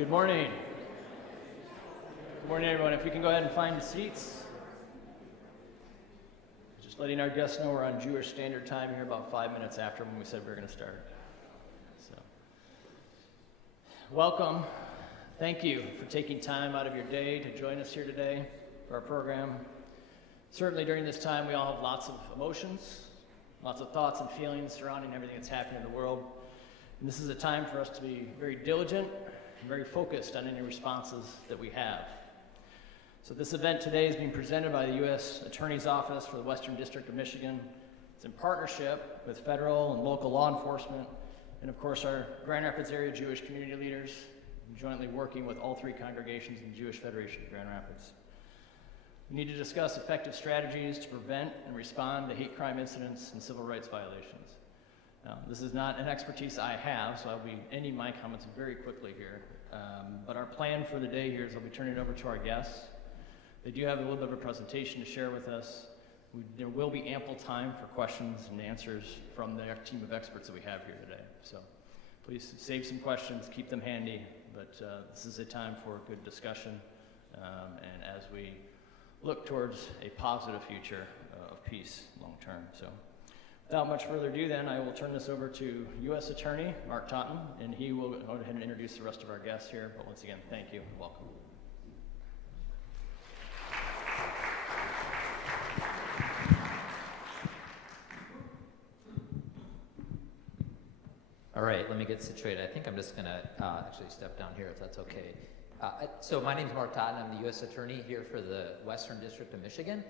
Good morning. Good morning, everyone. If we can go ahead and find the seats. Just letting our guests know we're on Jewish Standard Time here about 5 minutes after when we said we were going to start. So, welcome. Thank you for taking time out of your day to join us here today for our program. Certainly during this time, we all have lots of emotions, lots of thoughts and feelings surrounding everything that's happening in the world. And this is a time for us to be very diligent and very focused on any responses that we have. So this event today is being presented by the U.S. Attorney's Office for the Western District of Michigan. It's in partnership with federal and local law enforcement, and of course our Grand Rapids area Jewish community leaders, jointly working with all three congregations in the Jewish Federation of Grand Rapids. We need to discuss effective strategies to prevent and respond to hate crime incidents and civil rights violations. Now, this is not an expertise I have, so I'll be ending my comments very quickly here. But our plan for the day here is I'll be turning it over to our guests. They do have a little bit of a presentation to share with us. There will be ample time for questions and answers from the team of experts that we have here today. So please save some questions, keep them handy, but this is a time for a good discussion and as we look towards a positive future of peace long term. So without much further ado then, I will turn this over to U.S. Attorney Mark Totten, and he will go ahead and introduce the rest of our guests here. But once again, thank you and welcome. All right, let me get situated. I think I'm just going to actually step down here if that's okay. So my name is Mark Totten. I'm the U.S. Attorney here for the Western District of Michigan.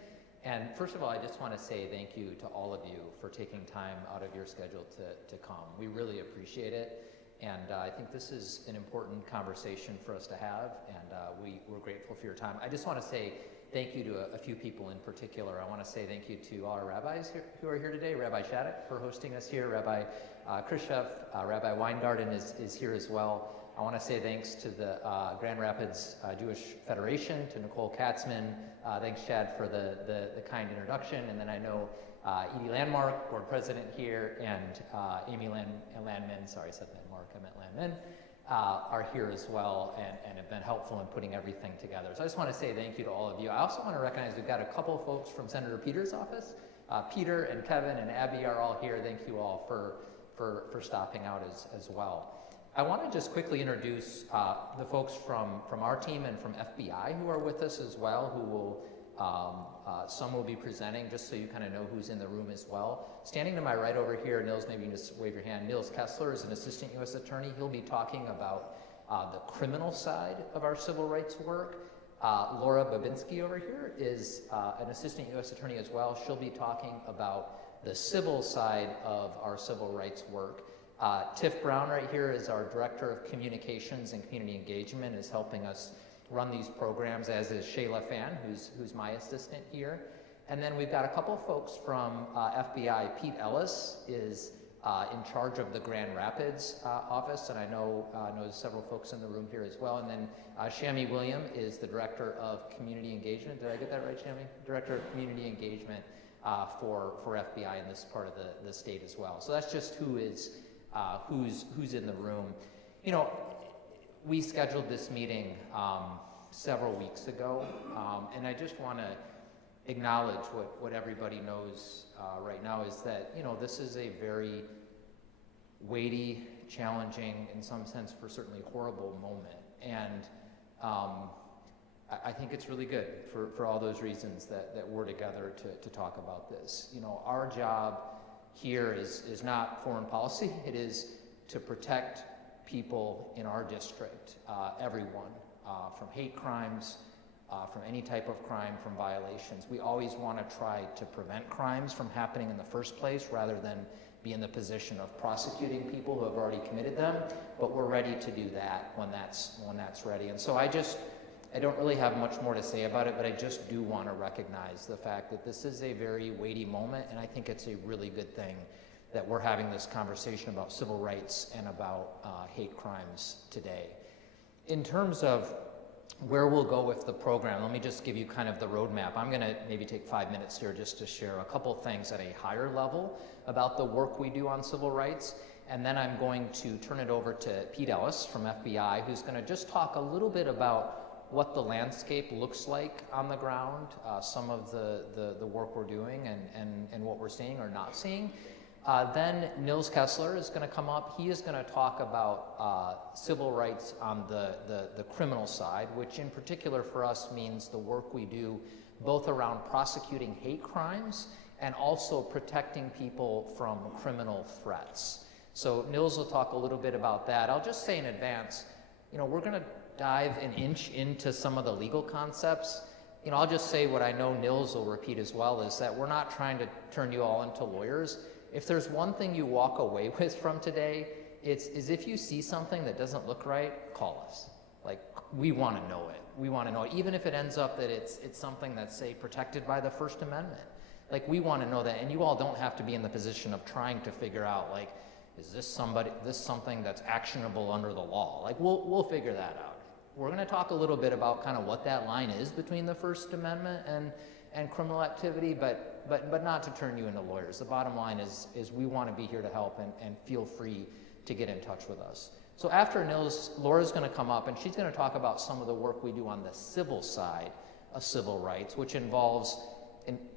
And first of all, I just want to say thank you to all of you for taking time out of your schedule to come. We really appreciate it. And I think this is an important conversation for us to have, and we're grateful for your time. I just want to say thank you to a few people in particular. I want to say thank you to all our rabbis who are here today. Rabbi Shattuck for hosting us here. Rabbi Khrushchev, Rabbi Weingarten is here as well. I want to say thanks to the Grand Rapids Jewish Federation, to Nicole Katzman. Thanks, Chad, for the kind introduction. And then I know Edie Landmark, board president here, and Amy Landman, sorry, I said Landmark, I meant Landman, are here as well and have been helpful in putting everything together. So I just want to say thank you to all of you. I also want to recognize we've got a couple of folks from Senator Peters' office. Peter and Kevin and Abby are all here. Thank you all for stopping out as well. I want to just quickly introduce the folks from our team and from FBI who are with us as well, who will, some will be presenting, just so you kind of know who's in the room as well. Standing to my right over here, Nils, maybe you can just wave your hand. Nils Kessler is an assistant U.S. attorney. He'll be talking about the criminal side of our civil rights work. Laura Babinski over here is an assistant U.S. attorney as well. She'll be talking about the civil side of our civil rights work. Tiff Brown right here is our Director of Communications and Community Engagement, is helping us run these programs, as is Shayla Fan, who's my assistant here. And then we've got a couple of folks from FBI. Pete Ellis is in charge of the Grand Rapids office, and I know knows several folks in the room here as well. And then Shami William is the Director of Community Engagement. Did I get that right, Shami? Director of Community Engagement for FBI in this part of the state as well. So that's just who's in the room. You know, we scheduled this meeting several weeks ago, and I just want to acknowledge what everybody knows right now is that, you know, this is a very weighty, challenging, in some sense, for certainly horrible moment. And I think it's really good for all those reasons that we're together to talk about this. You know, our job here is not foreign policy. It is to protect people in our district, everyone, from hate crimes, from any type of crime, from violations. We always want to try to prevent crimes from happening in the first place rather than be in the position of prosecuting people who have already committed them, but we're ready to do that when that's ready. And so I don't really have much more to say about it, but I just do want to recognize the fact that this is a very weighty moment, and I think it's a really good thing that we're having this conversation about civil rights and about hate crimes today. In terms of where we'll go with the program, let me just give you kind of the roadmap. I'm going to maybe take 5 minutes here just to share a couple things at a higher level about the work we do on civil rights, and then I'm going to turn it over to Pete Ellis from FBI, who's going to just talk a little bit about what the landscape looks like on the ground, some of the work we're doing and what we're seeing or not seeing. Then Nils Kessler is going to come up. He is going to talk about civil rights on the criminal side, which in particular for us means the work we do both around prosecuting hate crimes and also protecting people from criminal threats. So Nils will talk a little bit about that. I'll just say in advance, we're going to dive an inch into some of the legal concepts. I'll just say what I know Nils will repeat as well, is that we're not trying to turn you all into lawyers. If there's one thing you walk away with from today, is if you see something that doesn't look right, call us. Like, we want to know it. We want to know it, even if it ends up that it's something that's, say, protected by the First Amendment. Like, we want to know that, and you all don't have to be in the position of trying to figure out, like, is this something that's actionable under the law? Like, we'll figure that out. We're going to talk a little bit about kind of what that line is between the First Amendment and criminal activity, but not to turn you into lawyers. The bottom line is we want to be here to help, and feel free to get in touch with us. So after Nils, Laura's going to come up, and she's going to talk about some of the work we do on the civil side of civil rights, which involves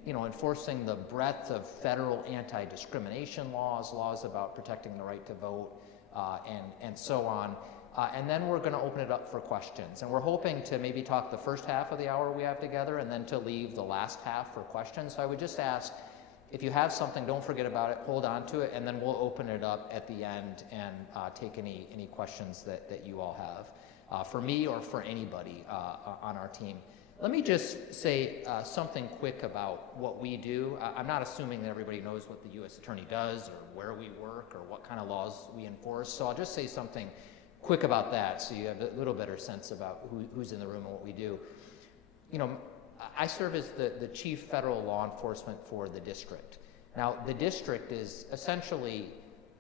enforcing the breadth of federal anti-discrimination laws about protecting the right to vote, and so on. And then we're going to open it up for questions. And we're hoping to maybe talk the first half of the hour we have together, and then to leave the last half for questions. So I would just ask, if you have something, don't forget about it, hold on to it, and then we'll open it up at the end and take any questions that you all have for me or for anybody on our team. Let me just say something quick about what we do. I'm not assuming that everybody knows what the U.S. Attorney does or where we work or what kind of laws we enforce, so I'll just say something quick about that so you have a little better sense about who's in the room and what we do. I serve as the chief federal law enforcement for the district. Now, the district is essentially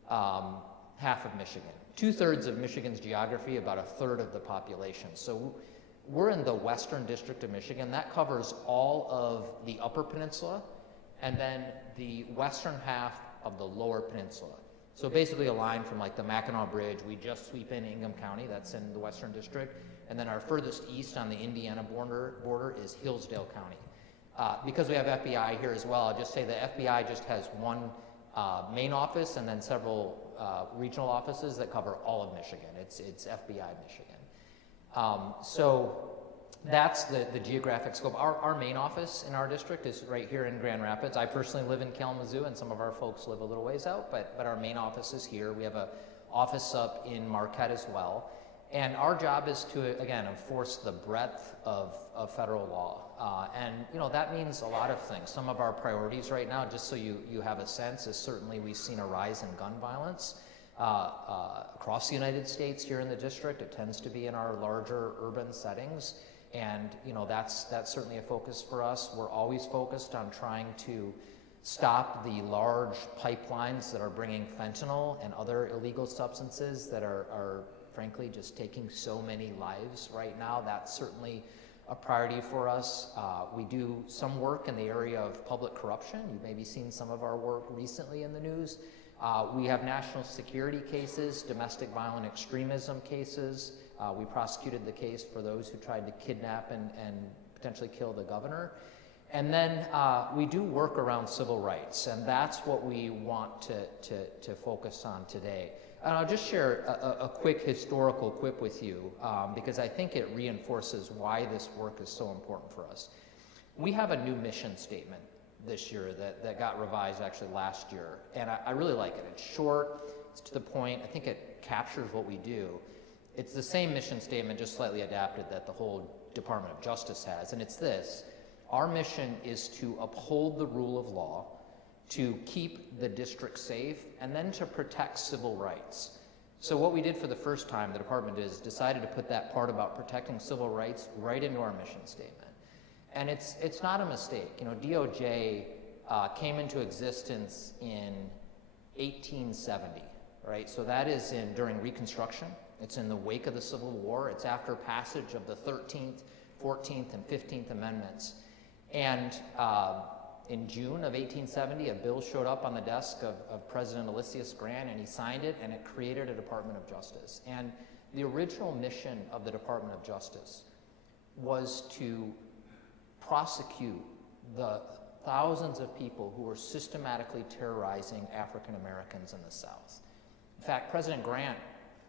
half of Michigan. 2/3 of Michigan's geography, about 1/3 of the population. So we're in the Western District of Michigan. That covers all of the Upper Peninsula and then the western half of the Lower Peninsula. So basically a line from like the Mackinac Bridge, we just sweep in Ingham County, that's in the Western District, and then our furthest east on the Indiana border is Hillsdale County. Because we have FBI here as well, I'll just say the FBI just has one main office and then several regional offices that cover all of Michigan. It's FBI Michigan. So that's the geographic scope. Our main office in our district is right here in Grand Rapids. I personally live in Kalamazoo, and some of our folks live a little ways out, but our main office is here. We have an office up in Marquette as well. And our job is to, again, enforce the breadth of federal law. And that means a lot of things. Some of our priorities right now, just so you have a sense, is certainly we've seen a rise in gun violence across the United States here in the district. It tends to be in our larger urban settings. And that's certainly a focus for us. We're always focused on trying to stop the large pipelines that are bringing fentanyl and other illegal substances that are frankly just taking so many lives right now. That's certainly a priority for us. We do some work in the area of public corruption. You've maybe seen some of our work recently in the news. We have national security cases, domestic violent extremism cases. We prosecuted the case for those who tried to kidnap and potentially kill the governor. And then we do work around civil rights, and that's what we want to focus on today. And I'll just share a quick historical quip with you because I think it reinforces why this work is so important for us. We have a new mission statement this year that got revised actually last year, and I really like it. It's short, it's to the point, I think it captures what we do. It's the same mission statement, just slightly adapted, that the whole Department of Justice has, and it's this: our mission is to uphold the rule of law, to keep the district safe, and then to protect civil rights. So what we did for the first time, the department decided to put that part about protecting civil rights right into our mission statement. And it's not a mistake. DOJ came into existence in 1870, right? So that is during Reconstruction. It's in the wake of the Civil War. It's after passage of the 13th, 14th, and 15th Amendments. And In June of 1870, a bill showed up on the desk of President Ulysses Grant, and he signed it, and it created a Department of Justice. And the original mission of the Department of Justice was to prosecute the thousands of people who were systematically terrorizing African Americans in the South. In fact, President Grant,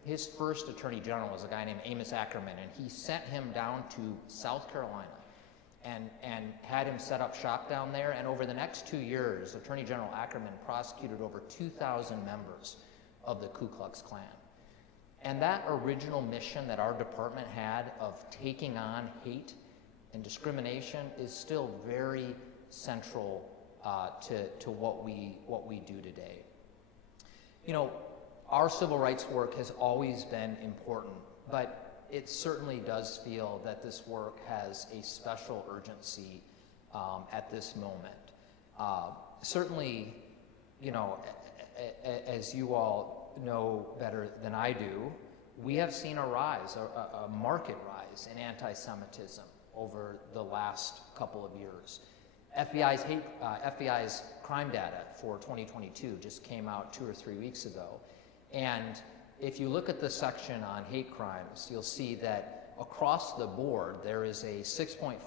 his first Attorney General was a guy named Amos Ackerman, and he sent him down to South Carolina and had him set up shop down there. And over the next 2 years, Attorney General Ackerman prosecuted over 2,000 members of the Ku Klux Klan. And that original mission that our department had of taking on hate and discrimination is still very central to what we do today. You know, our civil rights work has always been important, but it certainly does feel that this work has a special urgency at this moment. Certainly, you know, as you all know better than I do, we have seen a rise, a marked rise in anti-Semitism over the last couple of years. FBI's crime data for 2022 just came out 2 or 3 weeks ago. And if you look at the section on hate crimes, you'll see that across the board, there is a 6.5%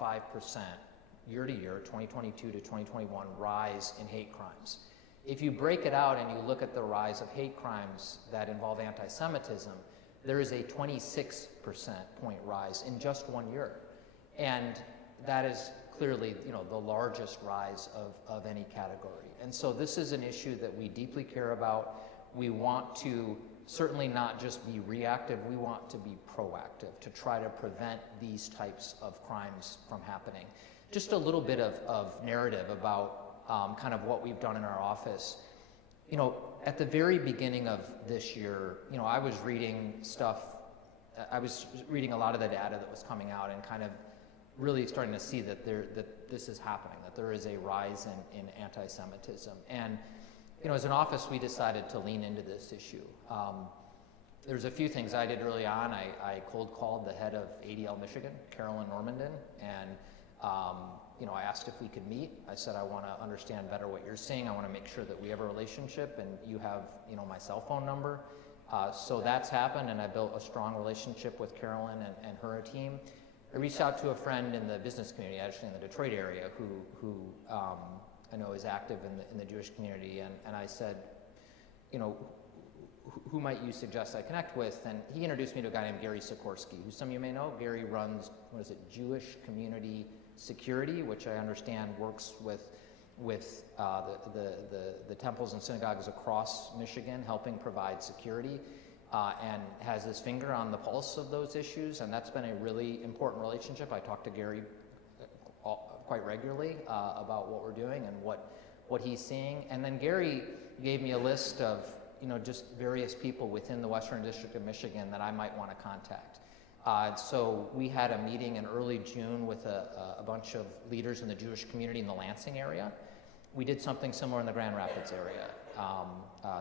year-to-year, 2022 to 2021, rise in hate crimes. If you break it out and you look at the rise of hate crimes that involve anti-Semitism, there is a 26% point rise in just 1 year. And that is clearly, you know, the largest rise of any category. And so this is an issue that we deeply care about. We want to certainly not just be reactive, we want to be proactive to try to prevent these types of crimes from happening. Just a little bit of narrative about kind of what we've done in our office. You know, at the very beginning of this year, you know, I was reading a lot of the data that was coming out and kind of really starting to see that this is happening, that there is a rise in anti-Semitism. And you know, as an office, we decided to lean into this issue. There's a few things I did early on. I cold called the head of ADL Michigan, Carolyn Normandin, and you know, I asked if we could meet. I said, I want to understand better what you're seeing. I want to make sure that we have a relationship, and you have, you know, my cell phone number. So that's happened, and I built a strong relationship with Carolyn and her team. I reached out to a friend in the business community, actually in the Detroit area, who I know is active in the Jewish community, and I said, you know, who might you suggest I connect with? And he introduced me to a guy named Gary Sikorsky, who some of you may know. Gary runs, Jewish Community Security, which I understand works with the temples and synagogues across Michigan, helping provide security, and has his finger on the pulse of those issues, and that's been a really important relationship. I talk to Gary quite regularly about what we're doing and what he's seeing. And then Gary gave me a list of, you know, just various people within the Western District of Michigan that I might want to contact. So we had a meeting in early June with a bunch of leaders in the Jewish community in the Lansing area. We did something similar in the Grand Rapids area.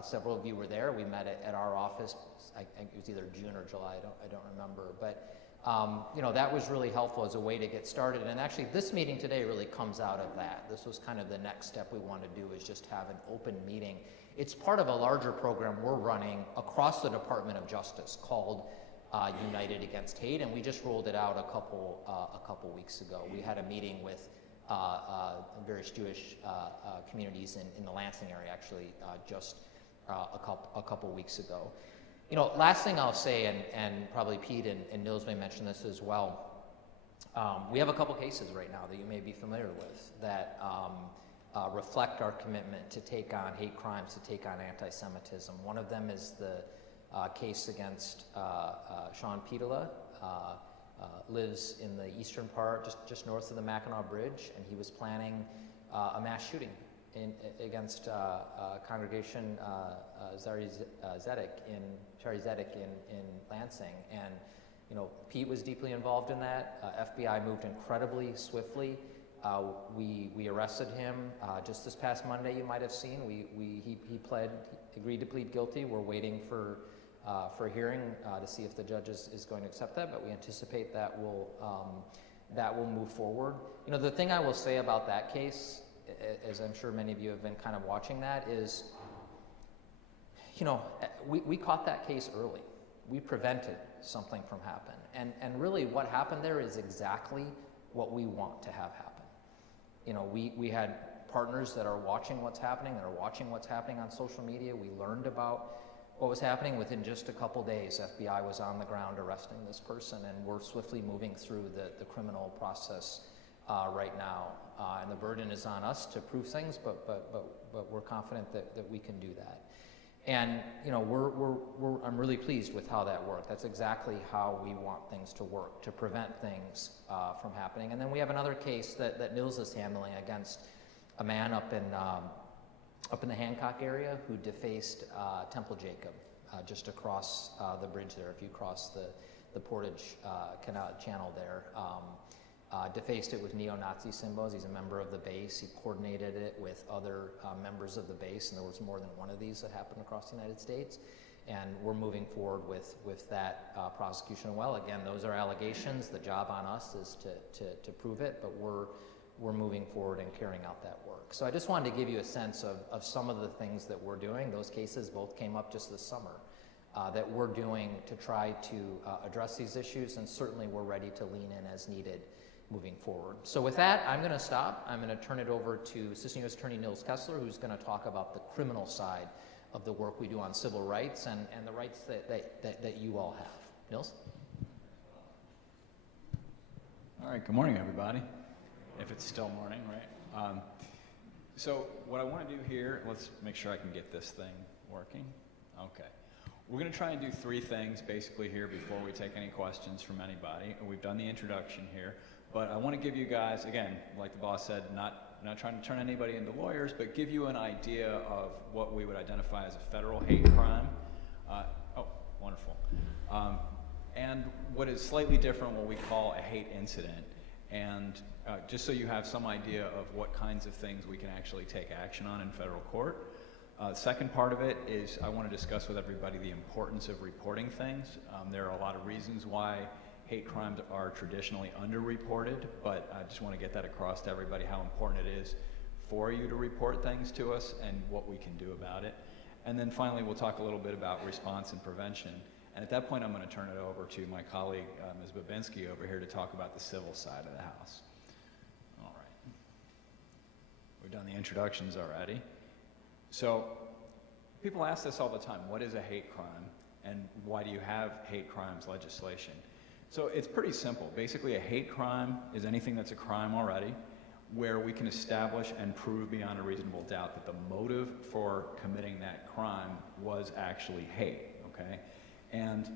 Several of you were there. We met at our office. I think it was either June or July. I don't remember. But you know, that was really helpful as a way to get started. And actually, this meeting today really comes out of that. This was kind of the next step we want to do, is just have an open meeting. It's part of a larger program we're running across the Department of Justice called United Against Hate, and we just rolled it out a couple weeks ago. We had a meeting with various Jewish communities in the Lansing area, actually, just a couple weeks ago. You know, last thing I'll say, and probably Pete and Nils may mention this as well, we have a couple cases right now that you may be familiar with that reflect our commitment to take on hate crimes, to take on anti-Semitism. One of them is the case against Sean Pitola, lives in the eastern part, just north of the Mackinac Bridge, and he was planning a mass shooting against congregation Shari Zedek in Lansing. And you know, Pete was deeply involved in that. FBI moved incredibly swiftly. We arrested him just this past Monday. You might have seen. He agreed to plead guilty. We're waiting for a hearing to see if the judge is going to accept that, but we anticipate that will move forward. You know, the thing I will say about that case, as I'm sure many of you have been kind of watching that, is, you know, we caught that case early. We prevented something from happening. And really what happened there is exactly what we want to have happen. You know, we had partners that are watching what's happening, that are watching what's happening on social media. We learned about what was happening within just a couple days. FBI was on the ground arresting this person, and we're swiftly moving through the criminal process right now. And the burden is on us to prove things, but we're confident that we can do that. And you know, I'm really pleased with how that worked. That's exactly how we want things to work, to prevent things from happening. And then we have another case that Nils is handling against a man up in the Hancock area who defaced Temple Jacob just across the bridge there. If you cross the Portage Channel there, defaced it with neo-Nazi symbols. He's a member of the base. He coordinated it with other members of the base, and there was more than one of these that happened across the United States. And we're moving forward with that prosecution. Well, again, those are allegations. The job on us is to prove it, but we're moving forward and carrying out that work. So I just wanted to give you a sense of some of the things that we're doing. Those cases both came up just this summer that we're doing to try to address these issues, and certainly we're ready to lean in as needed moving forward. So with that, I'm going to stop. I'm going to turn it over to Assistant U.S. Attorney Nils Kessler, who's going to talk about the criminal side of the work we do on civil rights and the rights that you all have. Nils? All right, good morning, everybody. If it's still morning, right? So what I want to do here, let's make sure I can get this thing working. Okay. We're going to try and do three things basically here before we take any questions from anybody. We've done the introduction here, but I want to give you guys, again, like the boss said, not trying to turn anybody into lawyers, but give you an idea of what we would identify as a federal hate crime. Oh, wonderful. And what is slightly different, what we call a hate incident. And just so you have some idea of what kinds of things we can actually take action on in federal court. The second part of it is I want to discuss with everybody the importance of reporting things. There are a lot of reasons why hate crimes are traditionally underreported, but I just want to get that across to everybody how important it is for you to report things to us and what we can do about it. And then finally, we'll talk a little bit about response and prevention. And at that point, I'm going to turn it over to my colleague, Ms. Babinski, over here to talk about the civil side of the house. All right. We've done the introductions already. So people ask this all the time, what is a hate crime and why do you have hate crimes legislation? So it's pretty simple. Basically, a hate crime is anything that's a crime already where we can establish and prove beyond a reasonable doubt that the motive for committing that crime was actually hate, okay? And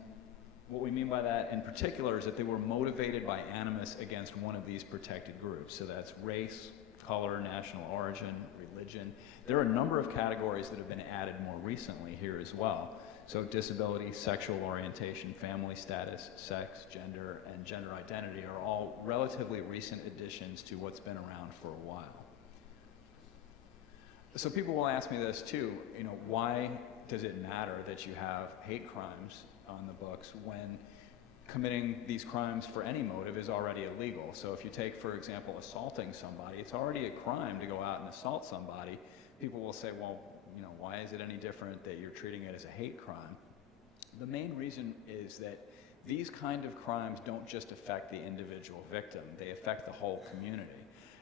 what we mean by that in particular is that they were motivated by animus against one of these protected groups. So that's race, color, national origin, religion. There are a number of categories that have been added more recently here as well. So disability, sexual orientation, family status, sex, gender, and gender identity are all relatively recent additions to what's been around for a while. So people will ask me this too, you know, why does it matter that you have hate crimes on the books when committing these crimes for any motive is already illegal? So if you take, for example, assaulting somebody, it's already a crime to go out and assault somebody. People will say, well, you know, why is it any different that you're treating it as a hate crime? The main reason is that these kind of crimes don't just affect the individual victim, they affect the whole community.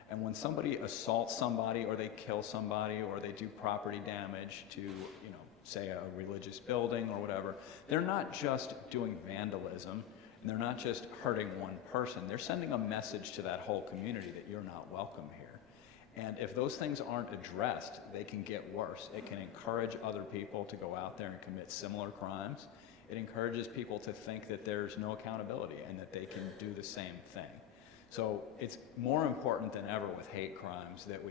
And when somebody assaults somebody or they kill somebody or they do property damage to, you know, say a religious building or whatever, they're not just doing vandalism and they're not just hurting one person, they're sending a message to that whole community that you're not welcome here. And if those things aren't addressed, they can get worse. It can encourage other people to go out there and commit similar crimes. It encourages people to think that there's no accountability and that they can do the same thing. So it's more important than ever with hate crimes that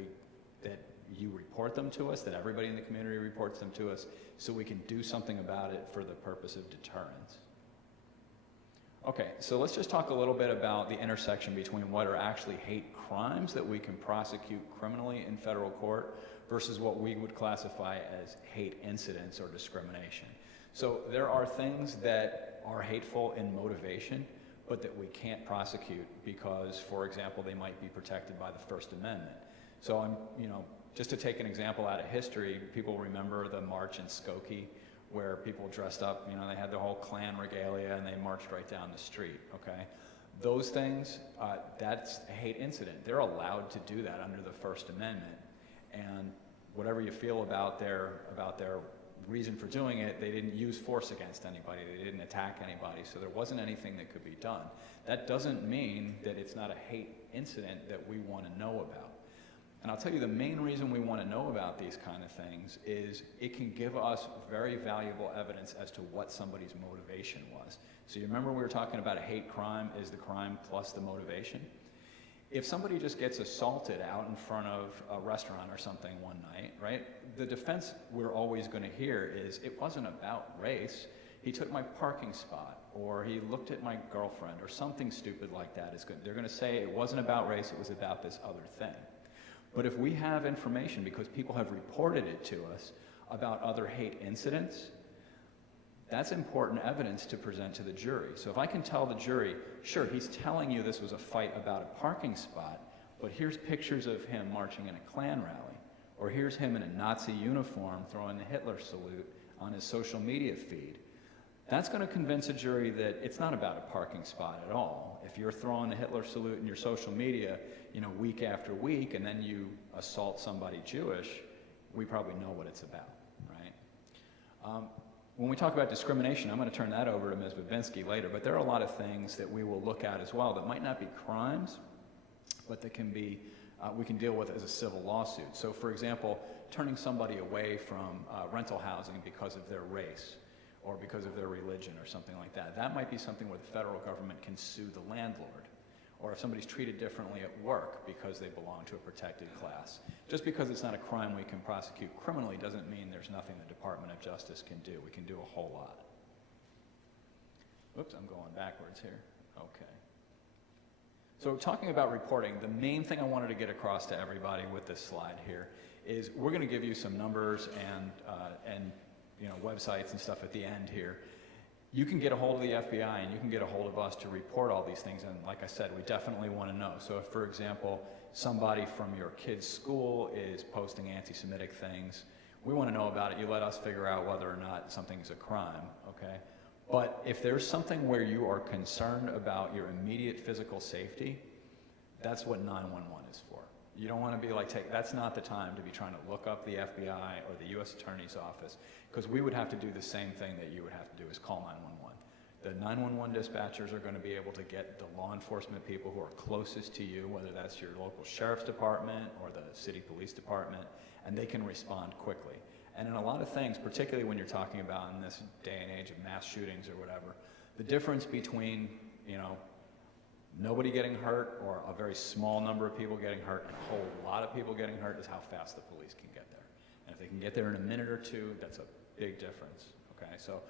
you report them to us, that everybody in the community reports them to us, so we can do something about it for the purpose of deterrence. Okay, so let's just talk a little bit about the intersection between what are actually hate crimes that we can prosecute criminally in federal court versus what we would classify as hate incidents or discrimination. So there are things that are hateful in motivation, but that we can't prosecute because, for example, they might be protected by the First Amendment. So just to take an example out of history, people remember the march in Skokie where people dressed up, they had the whole Klan regalia and they marched right down the street, okay? Those things, that's a hate incident. They're allowed to do that under the First Amendment. And whatever you feel about their reason for doing it, they didn't use force against anybody. They didn't attack anybody. So there wasn't anything that could be done. That doesn't mean that it's not a hate incident that we want to know about. And I'll tell you, the main reason we want to know about these kind of things is it can give us very valuable evidence as to what somebody's motivation was. So you remember we were talking about a hate crime is the crime plus the motivation? If somebody just gets assaulted out in front of a restaurant or something one night, right, the defense we're always going to hear is it wasn't about race. He took my parking spot, or he looked at my girlfriend, or something stupid like that is good. They're going to say it wasn't about race, it was about this other thing. But if we have information, because people have reported it to us, about other hate incidents, that's important evidence to present to the jury. So if I can tell the jury, sure, he's telling you this was a fight about a parking spot, but here's pictures of him marching in a Klan rally, or here's him in a Nazi uniform throwing the Hitler salute on his social media feed, that's going to convince a jury that it's not about a parking spot at all. If you're throwing the Hitler salute in your social media, week after week, and then you assault somebody Jewish, we probably know what it's about, right? When we talk about discrimination, I'm going to turn that over to Ms. Babinski later, but there are a lot of things that we will look at as well that might not be crimes, but that can be, we can deal with as a civil lawsuit. So for example, turning somebody away from rental housing because of their race or because of their religion or something like that. That might be something where the federal government can sue the landlord. Or if somebody's treated differently at work because they belong to a protected class. Just because it's not a crime we can prosecute criminally doesn't mean there's nothing the Department of Justice can do. We can do a whole lot. Oops, I'm going backwards here. Okay. So talking about reporting, the main thing I wanted to get across to everybody with this slide here is we're going to give you some numbers and websites and stuff at the end here. You can get a hold of the FBI and you can get a hold of us to report all these things, and like I said, we definitely want to know. So if, for example, somebody from your kid's school is posting anti-Semitic things, we want to know about it. You let us figure out whether or not something's a crime, okay? But if there's something where you are concerned about your immediate physical safety, that's what 911 is for. You don't want to be like, that's not the time to be trying to look up the FBI or the U.S. Attorney's Office, because we would have to do the same thing that you would have to do, is call 911. The 911 dispatchers are going to be able to get the law enforcement people who are closest to you, whether that's your local sheriff's department or the city police department, and they can respond quickly. And in a lot of things, particularly when you're talking about in this day and age of mass shootings or whatever, the difference between, nobody getting hurt or a very small number of people getting hurt and a whole lot of people getting hurt is how fast the police can get there. And if they can get there in a minute or two, that's a big difference, okay? So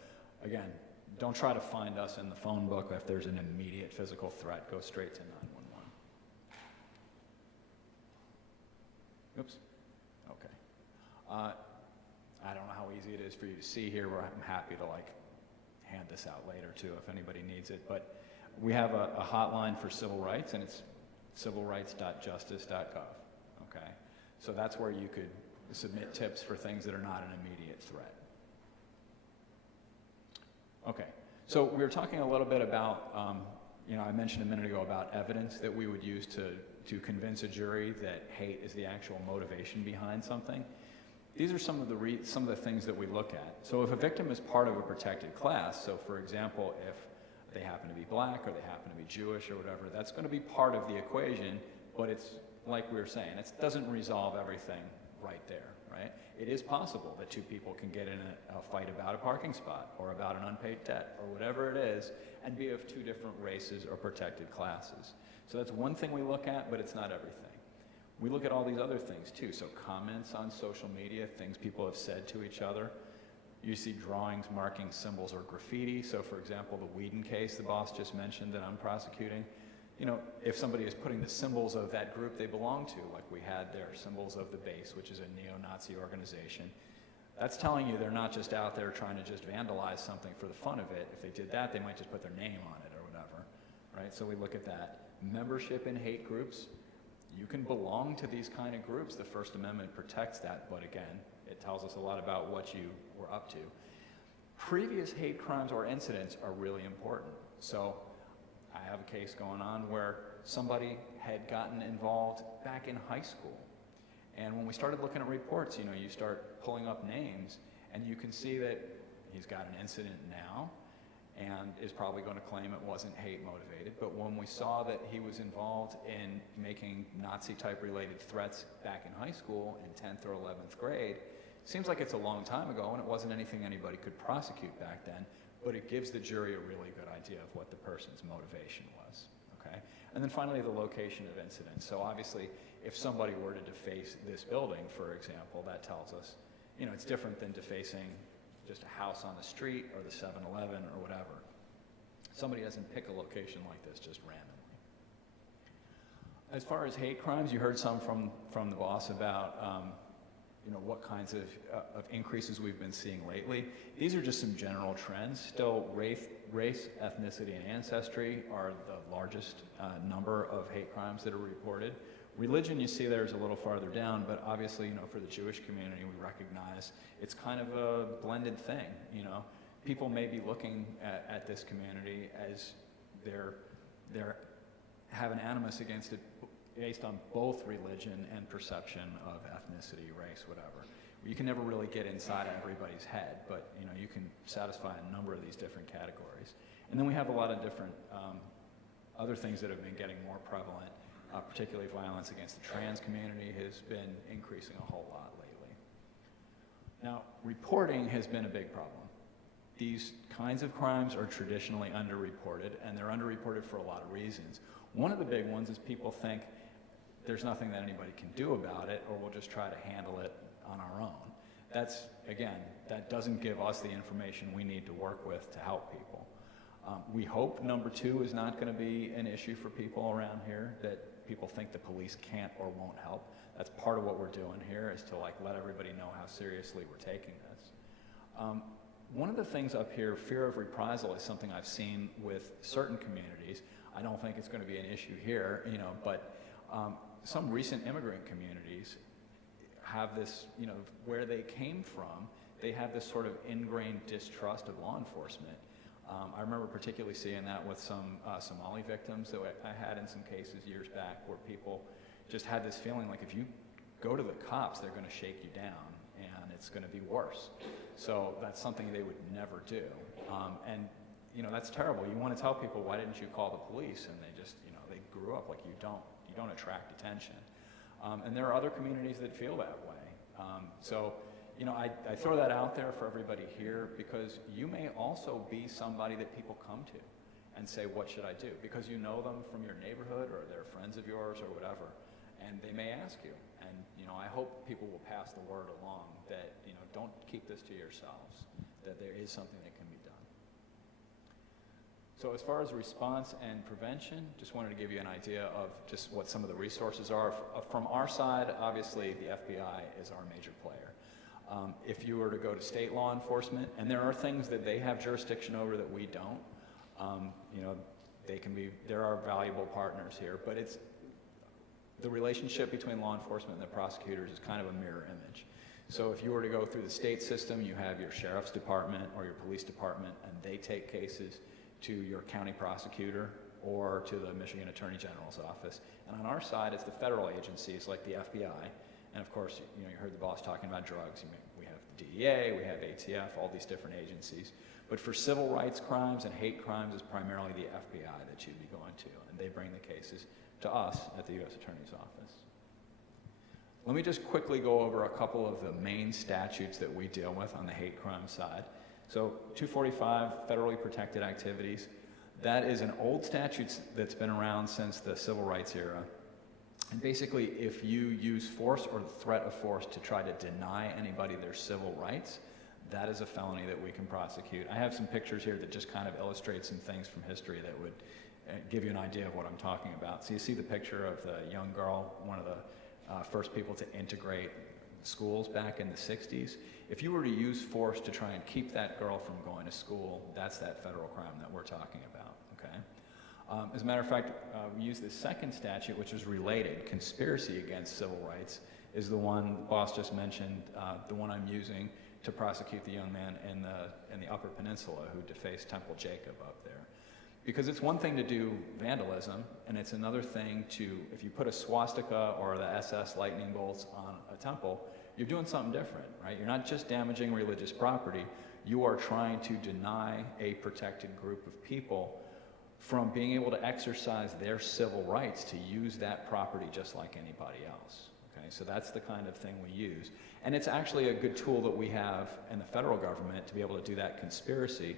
again, don't try to find us in the phone book. If there's an immediate physical threat, go straight to 911. Oops, okay. I don't know how easy it is for you to see here, but I'm happy to hand this out later too if anybody needs it. But we have a hotline for civil rights, and it's civilrights.justice.gov, okay? So that's where you could submit tips for things that are not an immediate threat. Okay, so we were talking a little bit about, I mentioned a minute ago about evidence that we would use to convince a jury that hate is the actual motivation behind something. These are some of the things that we look at. So if a victim is part of a protected class, so for example, if they happen to be black or they happen to be Jewish or whatever, that's going to be part of the equation, but it's like we were saying, it doesn't resolve everything right there, right? It is possible that two people can get in a fight about a parking spot or about an unpaid debt or whatever it is and be of two different races or protected classes. So that's one thing we look at, but it's not everything. We look at all these other things too. So comments on social media, things people have said to each other. You see drawings marking symbols or graffiti. So for example, the Whedon case the boss just mentioned that I'm prosecuting, if somebody is putting the symbols of that group they belong to, like we had there, symbols of the base, which is a neo-Nazi organization, that's telling you they're not just out there trying to just vandalize something for the fun of it. If they did that, they might just put their name on it or whatever, right? So we look at that. Membership in hate groups. You can belong to these kind of groups. The First Amendment protects that, but again, it tells us a lot about what you were up to. Previous hate crimes or incidents are really important. So I have a case going on where somebody had gotten involved back in high school. And when we started looking at reports, you start pulling up names, and you can see that he's got an incident now and is probably going to claim it wasn't hate motivated. But when we saw that he was involved in making Nazi type related threats back in high school in 10th or 11th grade, seems like it's a long time ago and it wasn't anything anybody could prosecute back then, but it gives the jury a really good idea of what the person's motivation was, okay? And then finally, the location of incidents. So obviously, if somebody were to deface this building, for example, that tells us, it's different than defacing just a house on the street or the 7-Eleven or whatever. Somebody doesn't pick a location like this just randomly. As far as hate crimes, you heard some from the boss about what kinds of increases we've been seeing lately. These are just some general trends. Still, race, ethnicity, and ancestry are the largest number of hate crimes that are reported. Religion, you see there, is a little farther down, but obviously, for the Jewish community, we recognize it's kind of a blended thing. People may be looking at this community as they're have an animus against it based on both religion and perception of ethnicity, race, whatever. You can never really get inside everybody's head, but you can satisfy a number of these different categories. And then we have a lot of different other things that have been getting more prevalent. Particularly violence against the trans community has been increasing a whole lot lately. Now, reporting has been a big problem. These kinds of crimes are traditionally underreported, and they're underreported for a lot of reasons. One of the big ones is people think there's nothing that anybody can do about it, or we'll just try to handle it on our own. That's, again, that doesn't give us the information we need to work with to help people. We hope number 2 is not going to be an issue for people around here, that people think the police can't or won't help. That's part of what we're doing here, is to let everybody know how seriously we're taking this. One of the things up here, fear of reprisal, is something I've seen with certain communities. I don't think it's going to be an issue here, but some recent immigrant communities have this, where they came from, they have this sort of ingrained distrust of law enforcement. I remember particularly seeing that with some Somali victims that I had in some cases years back, where people just had this feeling like if you go to the cops, they're going to shake you down and it's going to be worse. So that's something they would never do. And that's terrible. You want to tell people, why didn't you call the police? And they just, they grew up like you don't attract attention. And there are other communities that feel that way. I throw that out there for everybody here, because you may also be somebody that people come to and say, what should I do? Because you know them from your neighborhood, or they're friends of yours or whatever, and they may ask you. And I hope people will pass the word along that don't keep this to yourselves, that there is something that can be done. So as far as response and prevention, just wanted to give you an idea of just what some of the resources are. From our side, obviously the FBI is our major player. If you were to go to state law enforcement, and there are things that they have jurisdiction over that we don't, there are valuable partners here, but it's the relationship between law enforcement and the prosecutors is kind of a mirror image. So if you were to go through the state system, you have your sheriff's department or your police department, and they take cases to your county prosecutor or to the Michigan Attorney General's office. And on our side, it's the federal agencies like the FBI. And of course, you heard the boss talking about drugs. We have the DEA, we have ATF, all these different agencies. But for civil rights crimes and hate crimes, it's primarily the FBI that you'd be going to, and they bring the cases to us at the U.S. Attorney's Office. Let me just quickly go over a couple of the main statutes that we deal with on the hate crime side. So 245, federally protected activities. That is an old statute that's been around since the civil rights era. And basically, if you use force or the threat of force to try to deny anybody their civil rights, that is a felony that we can prosecute. I have some pictures here that just kind of illustrate some things from history that would give you an idea of what I'm talking about. So you see the picture of the young girl, one of the first people to integrate schools back in the 60s. If you were to use force to try and keep that girl from going to school, that's that federal crime that we're talking about, okay? As a matter of fact, we use the second statute, which is related. Conspiracy against civil rights is the one the boss just mentioned, the one I'm using to prosecute the young man in the Upper Peninsula who defaced Temple Jacob up there. Because it's one thing to do vandalism, and it's another thing to, if you put a swastika or the SS lightning bolts on a temple, you're doing something different, right? You're not just damaging religious property, you are trying to deny a protected group of people from being able to exercise their civil rights to use that property just like anybody else. Okay, so that's the kind of thing we use. And it's actually a good tool that we have in the federal government to be able to do that conspiracy,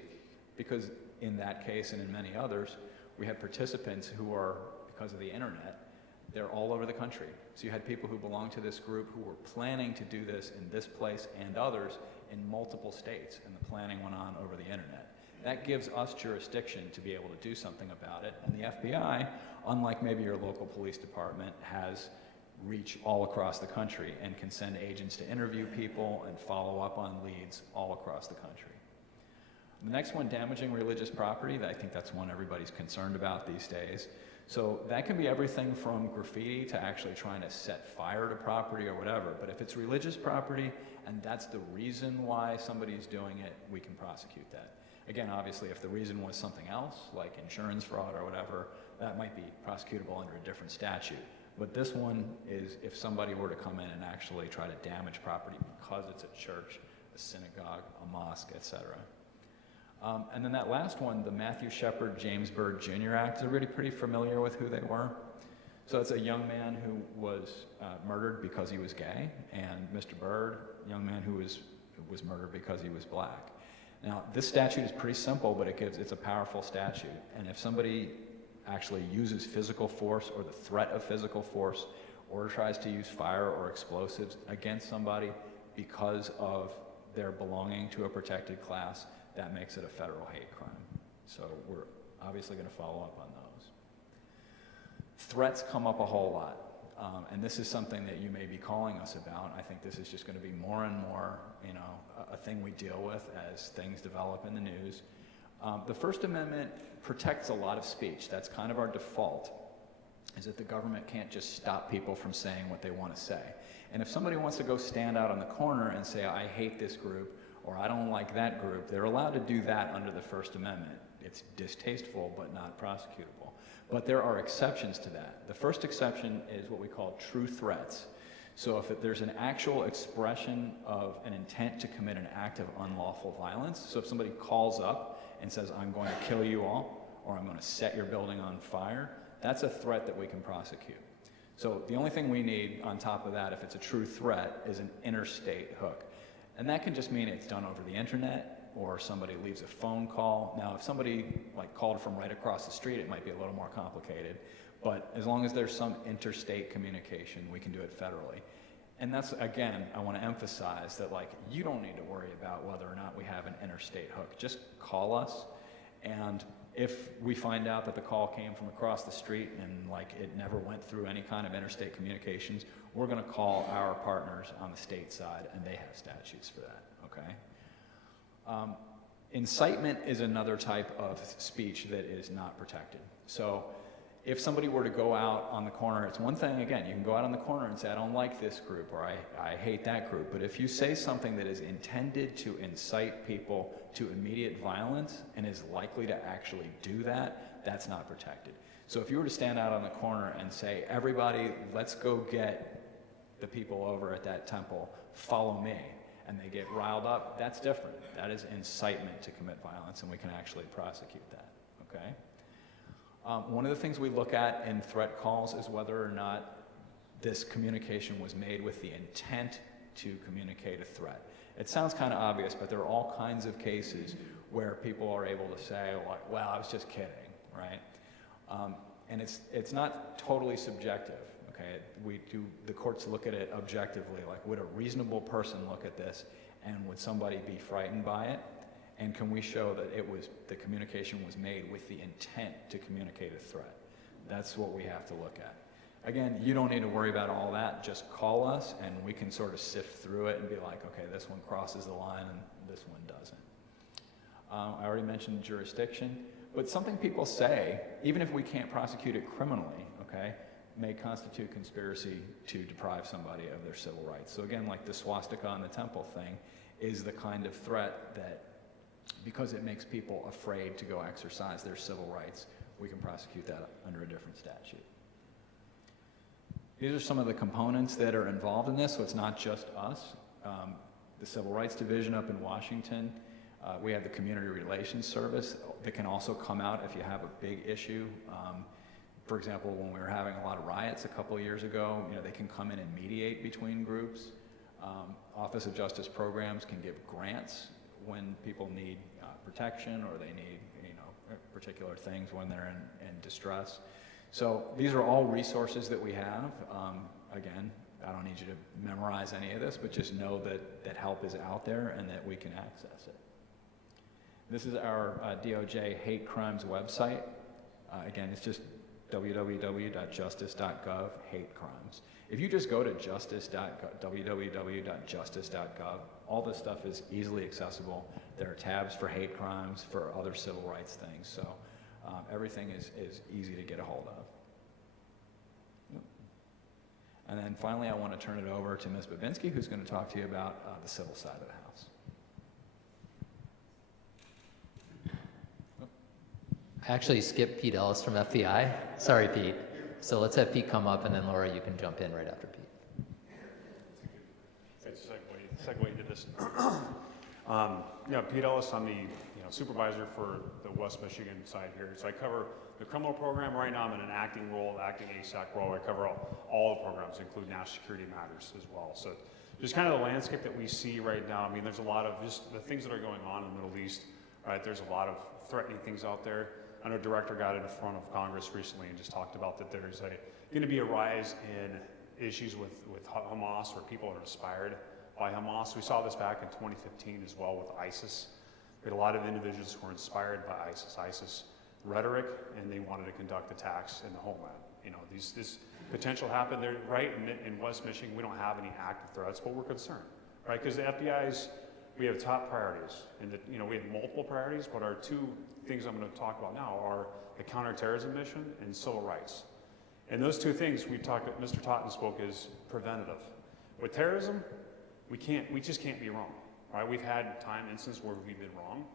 because in that case and in many others, we had participants who are, because of the internet, they're all over the country. So you had people who belonged to this group who were planning to do this in this place and others in multiple states, and the planning went on over the internet. That gives us jurisdiction to be able to do something about it, and the FBI, unlike maybe your local police department, has reach all across the country and can send agents to interview people and follow up on leads all across the country. The next one, damaging religious property, I think that's one everybody's concerned about these days. So that can be everything from graffiti to actually trying to set fire to property or whatever. But if it's religious property and that's the reason why somebody's doing it, we can prosecute that. Again, obviously, if the reason was something else, like insurance fraud or whatever, that might be prosecutable under a different statute. But this one is if somebody were to come in and actually try to damage property because it's a church, a synagogue, a mosque, etc. And then that last one, the Matthew Shepard James Byrd Jr. Act, is everybody pretty familiar with who they were? So it's a young man who was murdered because he was gay, and Mr. Byrd, a young man who was murdered because he was black. Now, this statute is pretty simple, but it's a powerful statute. And if somebody actually uses physical force or the threat of physical force or tries to use fire or explosives against somebody because of their belonging to a protected class, that makes it a federal hate crime. So we're obviously going to follow up on those. Threats come up a whole lot. And this is something that you may be calling us about. I think this is just going to be more and more, a thing we deal with as things develop in the news. The First Amendment protects a lot of speech. That's kind of our default, is that the government can't just stop people from saying what they want to say. And if somebody wants to go stand out on the corner and say, I hate this group, or I don't like that group, they're allowed to do that under the First Amendment. It's distasteful, but not prosecutable. But there are exceptions to that. The first exception is what we call true threats. So if there's an actual expression of an intent to commit an act of unlawful violence, so if somebody calls up and says, I'm going to kill you all, or I'm going to set your building on fire, that's a threat that we can prosecute. So the only thing we need on top of that, if it's a true threat, is an interstate hook. And that can just mean it's done over the internet, or somebody leaves a phone call. Now, if somebody called from right across the street, it might be a little more complicated. But as long as there's some interstate communication, we can do it federally. And that's, again, I want to emphasize that you don't need to worry about whether or not we have an interstate hook. Just call us, and if we find out that the call came from across the street and it never went through any kind of interstate communications, we're going to call our partners on the state side, and they have statutes for that, okay? Incitement is another type of speech that is not protected. So if somebody were to go out on the corner, it's one thing, again, you can go out on the corner and say, I don't like this group, or I hate that group. But if you say something that is intended to incite people to immediate violence and is likely to actually do that, that's not protected. So if you were to stand out on the corner and say, everybody, let's go get the people over at that temple, follow me, and they get riled up, that's different. That is incitement to commit violence, and we can actually prosecute that, okay? One of the things we look at in threat calls is whether or not this communication was made with the intent to communicate a threat. It sounds kind of obvious, but there are all kinds of cases where people are able to say, well, I was just kidding, right? And it's not totally subjective, okay? The courts look at it objectively, would a reasonable person look at this, and would somebody be frightened by it? And can we show that the communication was made with the intent to communicate a threat? That's what we have to look at. Again, you don't need to worry about all that. Just call us, and we can sort of sift through it and be like, okay, this one crosses the line, and this one doesn't. I already mentioned jurisdiction. But something people say, even if we can't prosecute it criminally, okay, may constitute conspiracy to deprive somebody of their civil rights. So again, like the swastika on the temple thing is the kind of threat that, because it makes people afraid to go exercise their civil rights, we can prosecute that under a different statute. These are some of the components that are involved in this, so it's not just us. The Civil Rights Division up in Washington, we have the Community Relations Service that can also come out if you have a big issue. For example, when we were having a lot of riots a couple of years ago, they can come in and mediate between groups. Office of Justice Programs can give grants when people need protection or they need, particular things when they're in distress. So these are all resources that we have. Again, I don't need you to memorize any of this, but just know that help is out there and that we can access it. This is our DOJ hate crimes website. Again, it's just www.justice.gov, hate crimes. If you just go to www.justice.gov, all this stuff is easily accessible. There are tabs for hate crimes, for other civil rights things. So everything is easy to get a hold of. Yep. And then finally, I want to turn it over to Ms. Babinski, who's going to talk to you about the civil side of the house. I actually skipped Pete Ellis from FBI. Sorry, Pete. So let's have Pete come up, and then Laura, you can jump in right after Pete. Good segue into this. Pete Ellis, I'm the supervisor for the West Michigan side here. So I cover the criminal program. Right now I'm in an acting role, acting ASAC role. I cover all the programs, including national security matters as well. So just kind of the landscape that we see right now. I mean, there's a lot of just the things that are going on in the Middle East, right? There's a lot of threatening things out there. I know Director got in front of Congress recently and just talked about that there's going to be a rise in issues with Hamas, where people are inspired by Hamas. We saw this back in 2015 as well with ISIS. We had a lot of individuals who were inspired by ISIS rhetoric, and they wanted to conduct attacks in the homeland. This potential happened there, right? In West Michigan, we don't have any active threats, but we're concerned, right? Because the we have top priorities, and we have multiple priorities, but our two things I'm going to talk about now are the counterterrorism mission and civil rights. And those two things Mr. Totten spoke is preventative. With terrorism, we just can't be wrong, right? We've had instances where we've been wrong.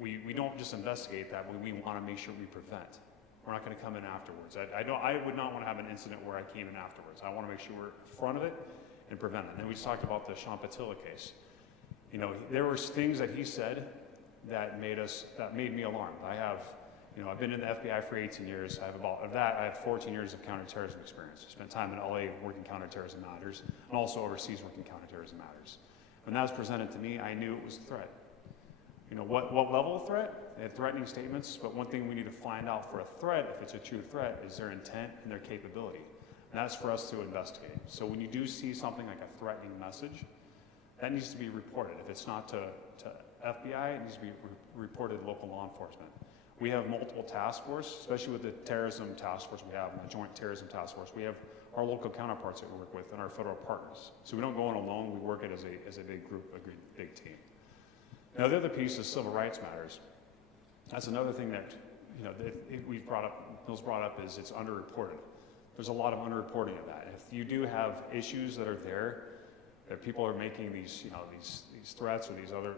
We don't just investigate that, we want to make sure we prevent. We're not going to come in afterwards. I would not want to have an incident where I came in afterwards. I want to make sure we're in front of it and prevent it. And then we just talked about the Sean Patilla case. There were things that he said that made me alarmed. I've been in the FBI for 18 years. I have 14 years of counterterrorism experience. I spent time in LA working counterterrorism matters, and also overseas working counterterrorism matters. When that was presented to me, I knew it was a threat. What level of threat? They had threatening statements, but one thing we need to find out for a threat, if it's a true threat, is their intent and their capability. And that's for us to investigate. So when you do see something like a threatening message, that needs to be reported. If it's not to FBI, it needs to be reported to local law enforcement. We have multiple task force, especially with the terrorism task force we have, and the joint terrorism task force. We have our local counterparts that we work with and our federal partners. So we don't go in alone, we work it as a big group, a big team. Now the other piece is civil rights matters. That's another thing that Bill's brought up is it's underreported. There's a lot of underreporting of that. If you do have issues that are there, that people are making these threats or these other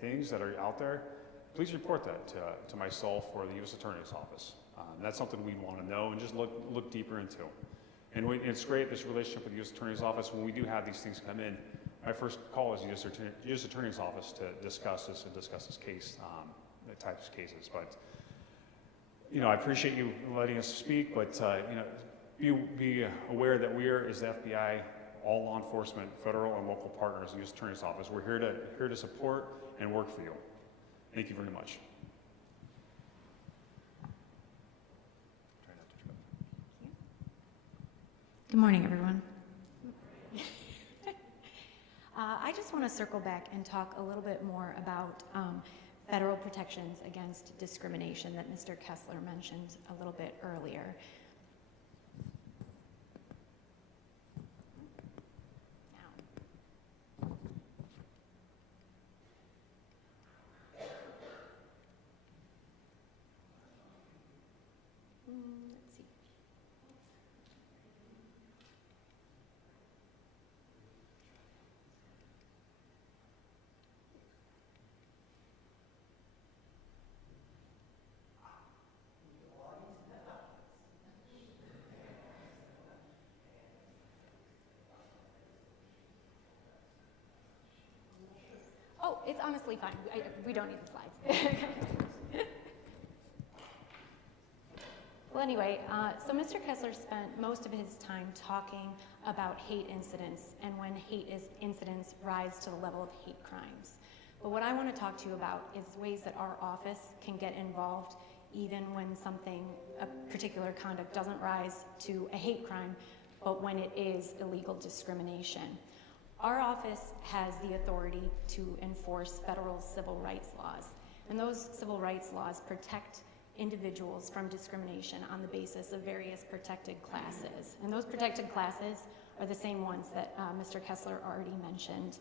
things that are out there, please report that to myself or the U.S. Attorney's Office. That's something we want to know and just look deeper into. And it's great, this relationship with the U.S. Attorney's Office. When we do have these things come in, my first call is the U.S. Attorney's Office to discuss this case, the types of cases. But I appreciate you letting us speak, but be aware that we are, as the FBI, all law enforcement, federal and local partners, and U.S. Attorney's Office. We're here to support and work for you. Thank you very much. Good morning, everyone. I just want to circle back and talk a little bit more about federal protections against discrimination that Mr. Kessler mentioned a little bit earlier. honestly fine. We don't need the slides. Well, anyway, so Mr. Kessler spent most of his time talking about hate incidents and when hate incidents rise to the level of hate crimes. But what I want to talk to you about is ways that our office can get involved even when a particular conduct doesn't rise to a hate crime, but when it is illegal discrimination. Our office has the authority to enforce federal civil rights laws, and those civil rights laws protect individuals from discrimination on the basis of various protected classes. And those protected classes are the same ones that Mr. Kessler already mentioned.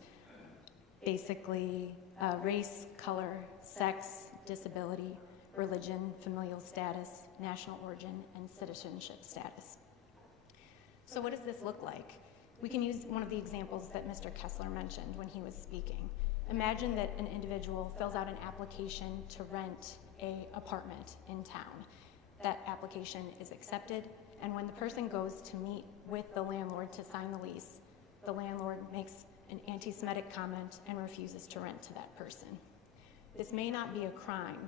Basically, race, color, sex, disability, religion, familial status, national origin, and citizenship status. So what does this look like? We can use one of the examples that Mr. Kessler mentioned when he was speaking. Imagine that an individual fills out an application to rent an apartment in town. That application is accepted, and when the person goes to meet with the landlord to sign the lease, the landlord makes an anti-Semitic comment and refuses to rent to that person. This may not be a crime,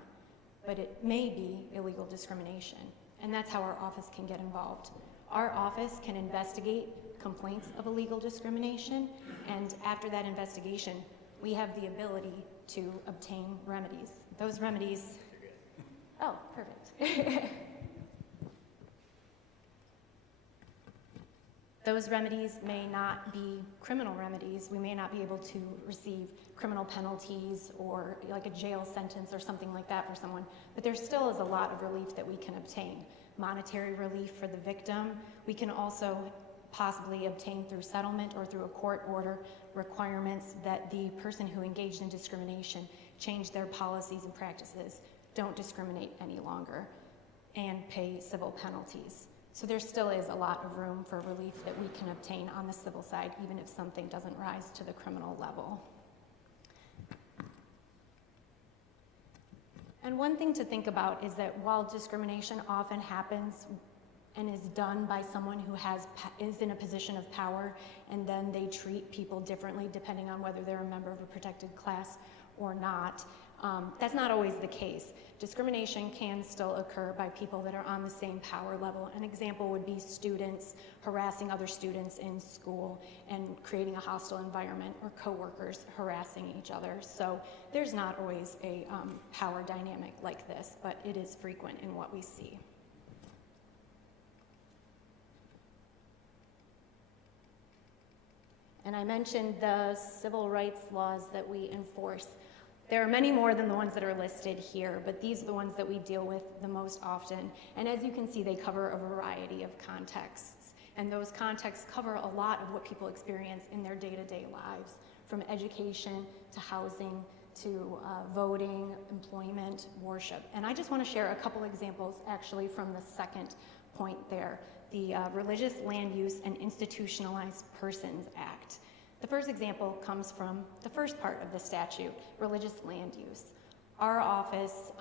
but it may be illegal discrimination, and that's how our office can get involved. Our office can investigate complaints of illegal discrimination, and after that investigation, we have the ability to obtain remedies. Those remedies, oh, perfect. Those remedies may not be criminal remedies. We may not be able to receive criminal penalties or like a jail sentence or something like that for someone, but there still is a lot of relief that we can obtain. Monetary relief for the victim. We can also possibly obtain through settlement or through a court order requirements that the person who engaged in discrimination change their policies and practices, don't discriminate any longer, and pay civil penalties. So there still is a lot of room for relief that we can obtain on the civil side, even if something doesn't rise to the criminal level. And one thing to think about is that while discrimination often happens and is done by someone who is in a position of power, and then they treat people differently depending on whether they're a member of a protected class or not, that's not always the case. Discrimination can still occur by people that are on the same power level. An example would be students harassing other students in school and creating a hostile environment, or coworkers harassing each other. So there's not always a power dynamic like this, but it is frequent in what we see. And I mentioned the civil rights laws that we enforce. There are many more than the ones that are listed here, but these are the ones that we deal with the most often. And as you can see, they cover a variety of contexts. And those contexts cover a lot of what people experience in their day-to-day lives, from education to housing to voting, employment, worship. And I just want to share a couple examples actually from the second point there, the Religious Land Use and Institutionalized Persons Act. The first example comes from the first part of the statute, religious land use. Our office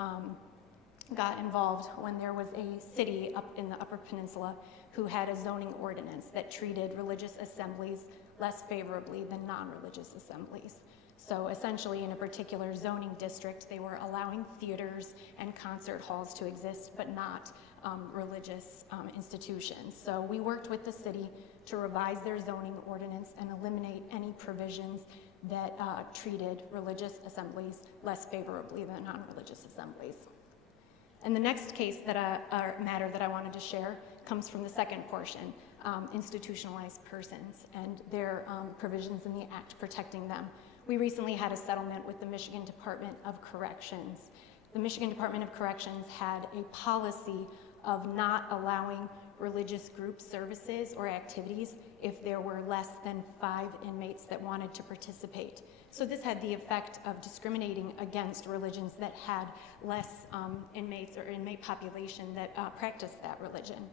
got involved when there was a city up in the Upper Peninsula who had a zoning ordinance that treated religious assemblies less favorably than non-religious assemblies. So essentially in a particular zoning district, they were allowing theaters and concert halls to exist, but not religious institutions. So we worked with the city to revise their zoning ordinance and eliminate any provisions that treated religious assemblies less favorably than non-religious assemblies. And the next case matter that I wanted to share comes from the second portion, institutionalized persons and their provisions in the act protecting them. We recently had a settlement with the Michigan Department of Corrections. The Michigan Department of Corrections had a policy of not allowing religious group services or activities if there were less than 5 inmates that wanted to participate. So this had the effect of discriminating against religions that had less inmates or inmate population that practiced that religion.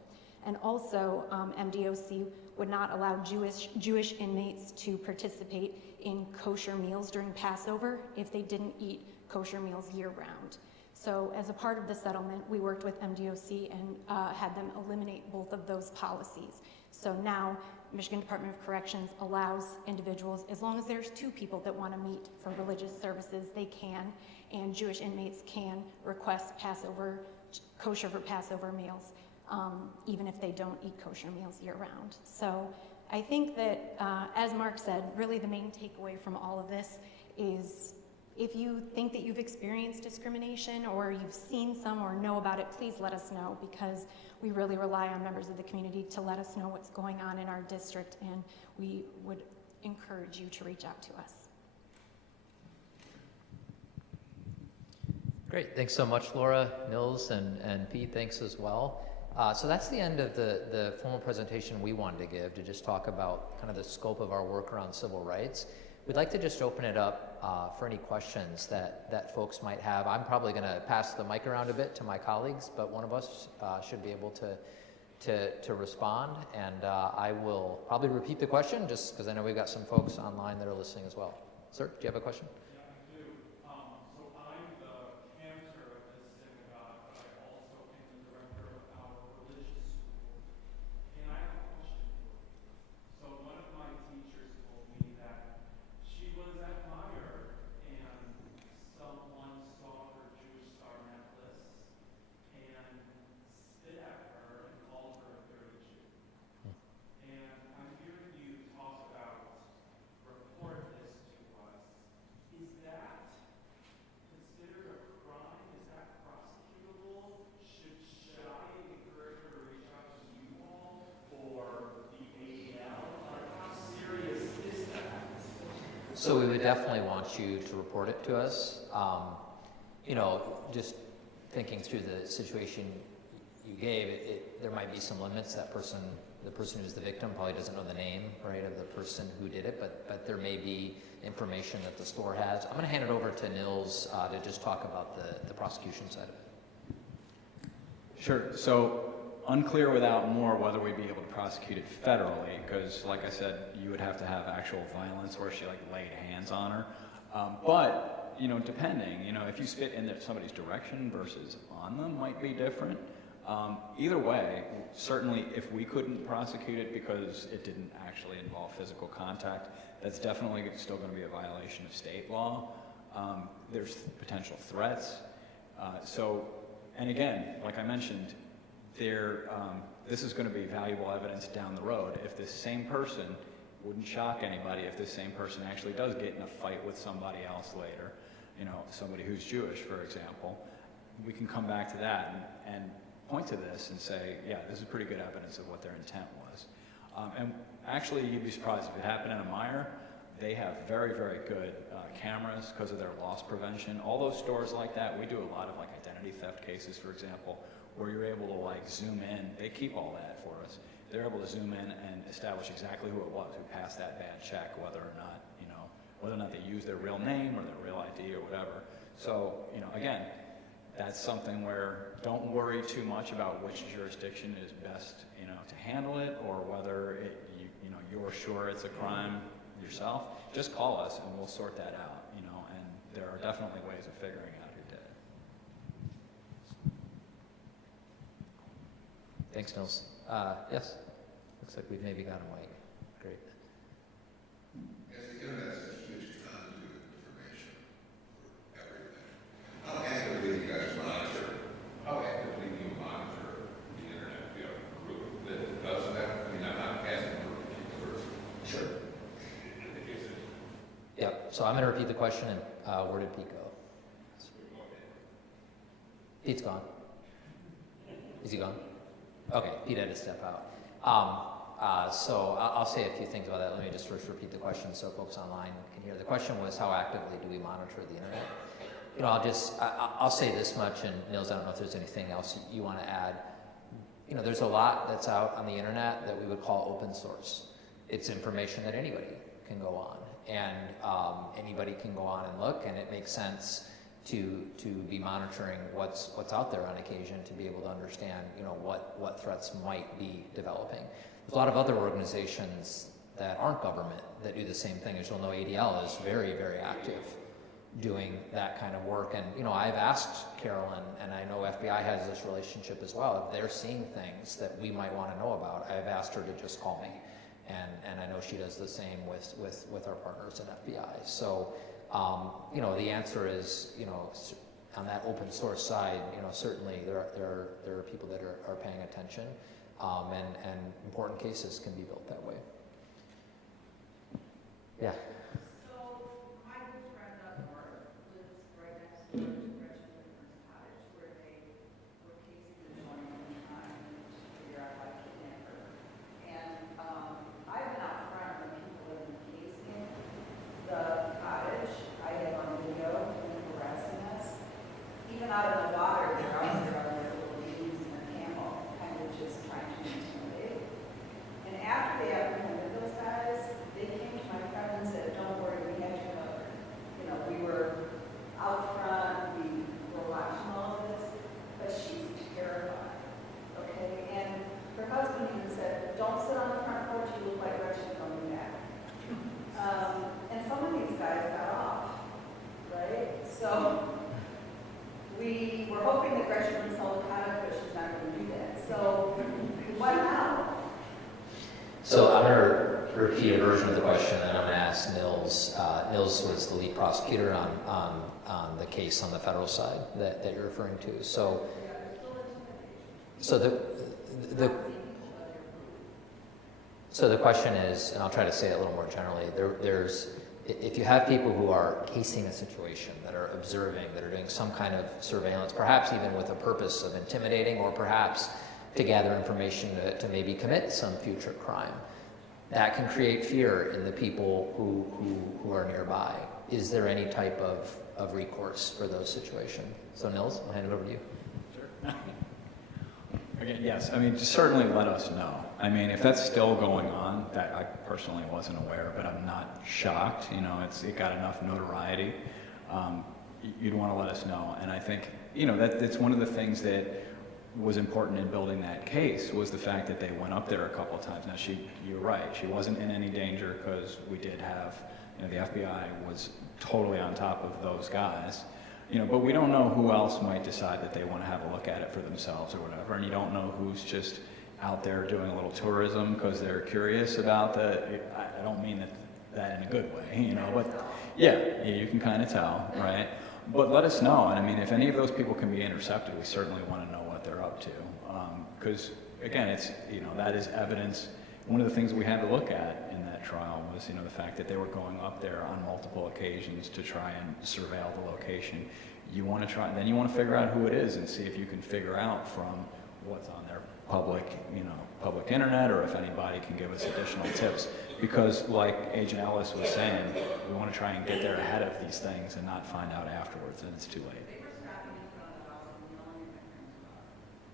And also, MDOC would not allow Jewish inmates to participate in kosher meals during Passover if they didn't eat kosher meals year-round. So as a part of the settlement, we worked with MDOC and had them eliminate both of those policies. So now Michigan Department of Corrections allows individuals, as long as there's 2 people that want to meet for religious services, they can, and Jewish inmates can request kosher for Passover meals, even if they don't eat kosher meals year-round. So I think that, as Mark said, really the main takeaway from all of this is if you think that you've experienced discrimination or you've seen some or know about it, please let us know, because we really rely on members of the community to let us know what's going on in our district, and we would encourage you to reach out to us. Great, thanks so much, Laura, Nils, and Pete, thanks as well. So that's the end of the formal presentation we wanted to give, to just talk about kind of the scope of our work around civil rights. We'd like to just open it up for any questions that folks might have. I'm probably going to pass the mic around a bit to my colleagues, but one of us should be able to respond, and I will probably repeat the question just because I know we've got some folks online that are listening as well. Sir, do you have a question? So we would definitely want you to report it to us. Just thinking through the situation you gave, there might be some limits. The person who's the victim probably doesn't know the name, right, of the person who did it, but there may be information that the store has. I'm going to hand it over to Nils to just talk about the prosecution side of it. Sure. So unclear without more whether we'd be able to prosecute it federally, because like I said, you would have to have actual violence where she laid hands on her. But depending, if you spit in somebody's direction versus on them might be different. Either way, certainly if we couldn't prosecute it because it didn't actually involve physical contact, that's definitely still going to be a violation of state law. There's potential threats. And again, like I mentioned, this is going to be valuable evidence down the road. If this same person, wouldn't shock anybody if this same person actually does get in a fight with somebody else later, somebody who's Jewish, for example, we can come back to that and point to this and say, yeah, this is pretty good evidence of what their intent was. And actually, you'd be surprised if it happened in a Meijer. They have very, very good cameras because of their loss prevention. All those stores like that, we do a lot of identity theft cases, for example, where you're able to zoom in. They keep all that for us. They're able to zoom in and establish exactly who it was who passed that bad check, whether or not they used their real name or their real ID or whatever. So, again, that's something where don't worry too much about which jurisdiction is best, to handle it, or whether you're sure it's a crime yourself. Just call us and we'll sort that out, and there are definitely ways of figuring out who did it. Thanks, Nils. Yes? Looks like we've maybe got a mic. Great. Yes, the internet is a huge conduit of information for everything. How actively you guys monitor, how actively do you monitor the internet? Do you have a group that does that? I mean, I'm not asking for particulars. Sure. Yeah, so I'm going to repeat the question, and where did Pete go? Pete's gone. Is he gone? Okay, Pete had to step out. So I'll say a few things about that. Let me just first repeat the question so folks online can hear. The question was, how actively do we monitor the internet? I'll say this much, and Nils, I don't know if there's anything else you want to add. There's a lot that's out on the internet that we would call open source. It's information that anybody can go on, and anybody can go on and look, and it makes sense to be monitoring what's out there on occasion to be able to understand what threats might be developing. There's a lot of other organizations that aren't government that do the same thing. As you'll know, ADL is very, very active doing that kind of work. And, you know, I've asked Carolyn, and I know FBI has this relationship as well, if they're seeing things that we might want to know about, I've asked her to just call me. And I know she does the same with our partners at FBI. So, you know, the answer is, you know, on that open source side, you know, certainly there are people that are paying attention, and important cases can be built that way. Yeah. So my good friend up north lives right next door to Gretchen Whitmer's cottage, where they were casing the joint in time to figure out how to kidnap her. And I've been out front when people have been casing the cottage. I have on video when they're harassing us. Even out of the water, they're out there on their little games and their camel, kind of just trying to intimidate. And after they apprehended those guys, they came to my friend and said, "Don't worry, we had you covered." You know, we were out front, we were watching all of this, but she's terrified, okay? And her husband even said, "Don't sit on the front porch, you look like Gretchen coming back." And some of these guys got off, right? So we were hoping that Gretchen would sell the cottage, but she's not going to do that. So what now? So I'm going to repeat a version of the question, and I'm going to ask Nils. Nils was the lead prosecutor on the case on the federal side that you're referring to. So the question is, and I'll try to say it a little more generally, if you have people who are casing a situation, that are observing, that are doing some kind of surveillance, perhaps even with a purpose of intimidating, or perhaps to gather information to maybe commit some future crime, that can create fear in the people who are nearby. Is there any type of recourse for those situations? So Nils, I'll hand it over to you. Sure. Again, yes, I mean, just certainly let us know. I mean, if that's still going on, that I personally wasn't aware, but I'm not shocked. You know, it got enough notoriety. You'd want to let us know. And I think, you know, that's one of the things that was important in building that case, was the fact that they went up there a couple of times. Now, you're right, she wasn't in any danger, because we did have, you know, the FBI was totally on top of those guys. You know, but we don't know who else might decide that they want to have a look at it for themselves or whatever, and you don't know who's just out there doing a little tourism because they're curious about I don't mean that in a good way, you know, but yeah, you can kind of tell, right? But let us know, and I mean, if any of those people can be intercepted, we certainly want to know what they're up to, because again, it's, you know, that is evidence. One of the things we had to look at in that trial was, you know, the fact that they were going up there on multiple occasions to try and surveil the location. You want to figure out who it is and see if you can figure out from what's on their public internet, or if anybody can give us additional tips. Because like Agent Ellis was saying, we want to try and get there ahead of these things and not find out afterwards, and it's too late. They were stopping in front of the house and yelling at my friend's car.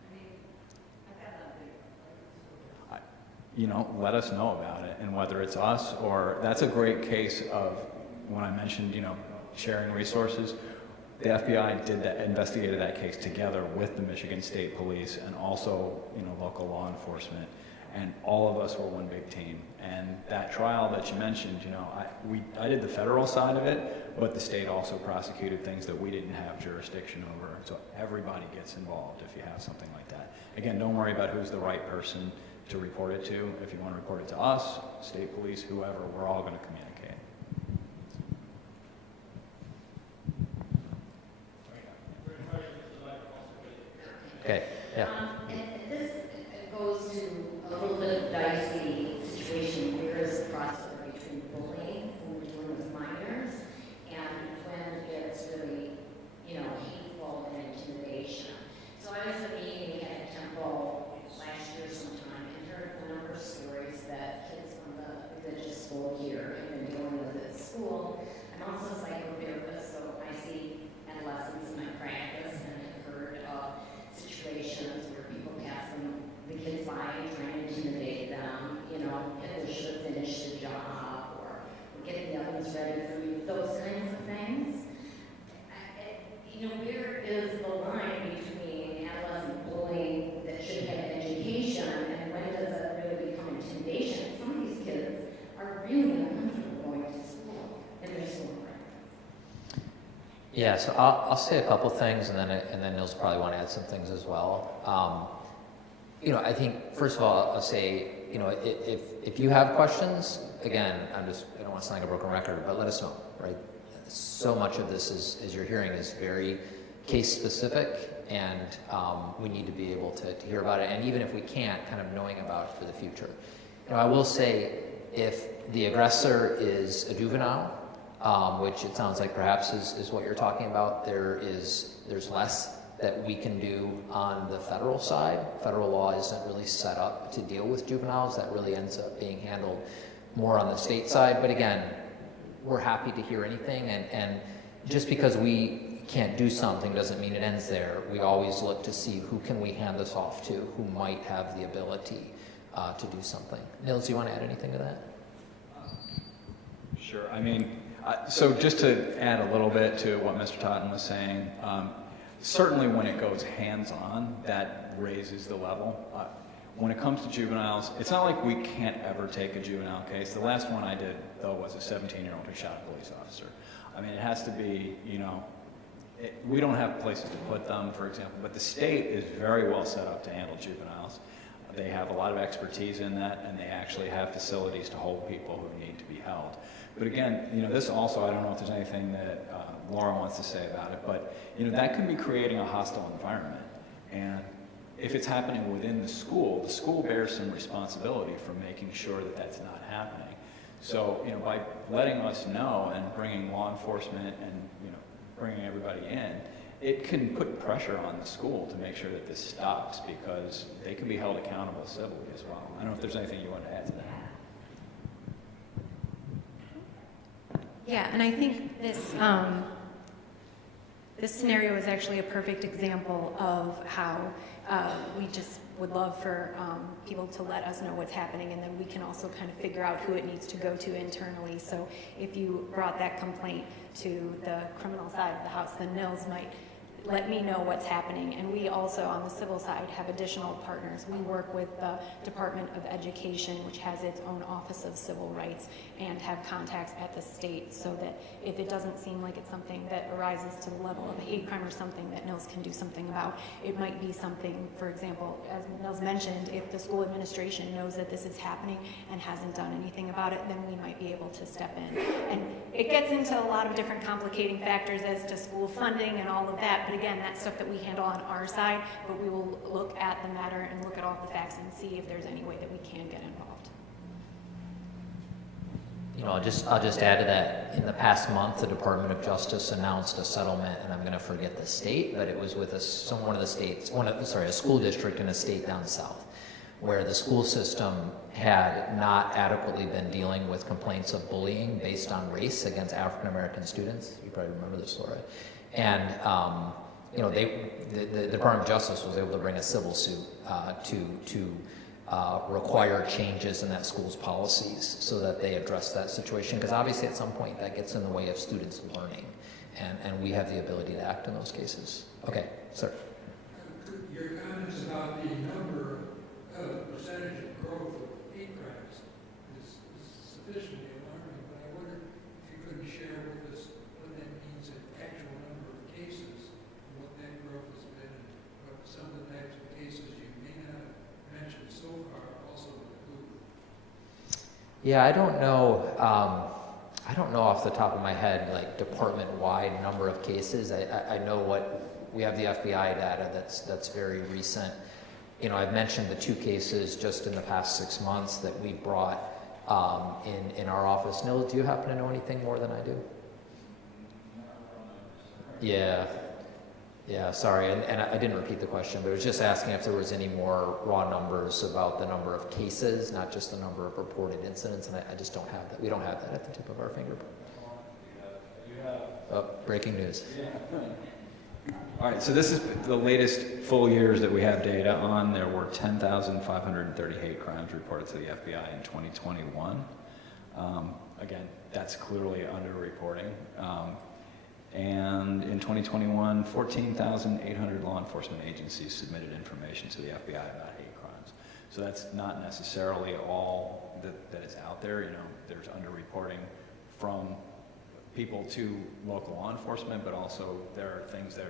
I mean, I've had that video. You know, let us know about it, and whether it's us or, that's a great case of, when I mentioned, you know, sharing resources, the FBI investigated that case together with the Michigan State Police and also, you know, local law enforcement, and all of us were one big team. And that trial that you mentioned, you know, I did the federal side of it, but the state also prosecuted things that we didn't have jurisdiction over. So everybody gets involved if you have something like that. Again, don't worry about who's the right person to report it to. If you want to report it to us, state police, whoever, we're all going to communicate. Okay, yeah. And this goes to a little bit of dicey situation. There is a crossover between bullying, when we're dealing with minors, and when it's really, you know, hateful and intimidation. So I was at a meeting at Temple last year sometime and heard a number of stories that kids from the religious school here have been dealing with at school. I'm also a psychotherapist, so I see adolescents in my practice, and I've heard of situations where people pass the kids by trying to intimidate them, you know, if they should have finished the job, or getting the ovens ready for you, those kinds of things. You know, where is the line between adolescent bullying that should have education, and when does it really become intimidation? Some of these kids are really uncomfortable going to school in their school environment. Yeah, so I'll say a couple things, and then Nils probably want to add some things as well. I think first of all, I'll say, if you have questions, again, I don't want to sound like a broken record, but let us know, right? So much of this as you're hearing is very case specific, and we need to be able to hear about it, and even if we can't, kind of knowing about it for the future. I will say, if the aggressor is a juvenile, which it sounds like perhaps is what you're talking about, there's less that we can do on the federal side. Federal law isn't really set up to deal with juveniles. That really ends up being handled more on the state side. But again, we're happy to hear anything, and just because we can't do something doesn't mean it ends there. We always look to see who can we hand this off to, who might have the ability to do something. Nils, do you want to add anything to that? Sure. I mean, so just to add a little bit to what Mr. Totten was saying, certainly when it goes hands-on, that raises the level. When it comes to juveniles, it's not like we can't ever take a juvenile case. The last one I did, though, was a 17-year-old who shot a police officer. I mean, it has to be, we don't have places to put them, for example, but the state is very well set up to handle juveniles. They have a lot of expertise in that, and they actually have facilities to hold people who need to be held. But again, this also, I don't know if there's anything that Laura wants to say about it, but that can be creating a hostile environment. And if it's happening within the school bears some responsibility for making sure that that's not happening. So, by letting us know and bringing law enforcement and, bringing everybody in, it can put pressure on the school to make sure that this stops, because they can be held accountable civilly as well. I don't know if there's anything you want to add to that. Yeah, and I think this scenario is actually a perfect example of how we just would love for people to let us know what's happening, and then we can also kind of figure out who it needs to go to internally. So if you brought that complaint to the criminal side of the house, then Nils might let me know what's happening. And we also, on the civil side, have additional partners. We work with the Department of Education, which has its own Office of Civil Rights, and have contacts at the state, so that if it doesn't seem like it's something that arises to the level of a hate crime or something that Nils can do something about, it might be something, for example, as Nils mentioned, if the school administration knows that this is happening and hasn't done anything about it, then we might be able to step in. And it gets into a lot of different complicating factors as to school funding and all of that, but again, that's stuff that we handle on our side, but we will look at the matter and look at all the facts and see if there's any way that we can get involved. I'll just add to that. In the past month, the Department of Justice announced a settlement, and I'm going to forget the state, but it was with a school district in a state down south, where the school system had not adequately been dealing with complaints of bullying based on race against African American students. You probably remember this, Laura. And the Department of Justice was able to bring a civil suit to require changes in that school's policies so that they address that situation, because obviously at some point that gets in the way of students learning, and we have the ability to act in those cases. Okay, sir. Your comments about the number of percentage of growth of hate crimes is sufficiently alarming, but I wonder if you could share with us what that means in actual number of cases, and what that growth has been, and what some of the types of cases you may not have mentioned so far also include. Yeah, I don't know. I don't know off the top of my head, like department-wide number of cases. I know we have the FBI data that's very recent. I've mentioned the 2 cases just in the past 6 months that we brought in our office. Nils, do you happen to know anything more than I do? Yeah, sorry, and I didn't repeat the question, but I was just asking if there was any more raw numbers about the number of cases, not just the number of reported incidents, and I just don't have that. We don't have that at the tip of our finger. Oh, breaking news. All right, so this is the latest full years that we have data on. There were 10,530 hate crimes reported to the FBI in 2021. Again, that's clearly underreporting. And in 2021, 14,800 law enforcement agencies submitted information to the FBI about hate crimes. So that's not necessarily all that is out there. There's underreporting from people to local law enforcement, but also there are things that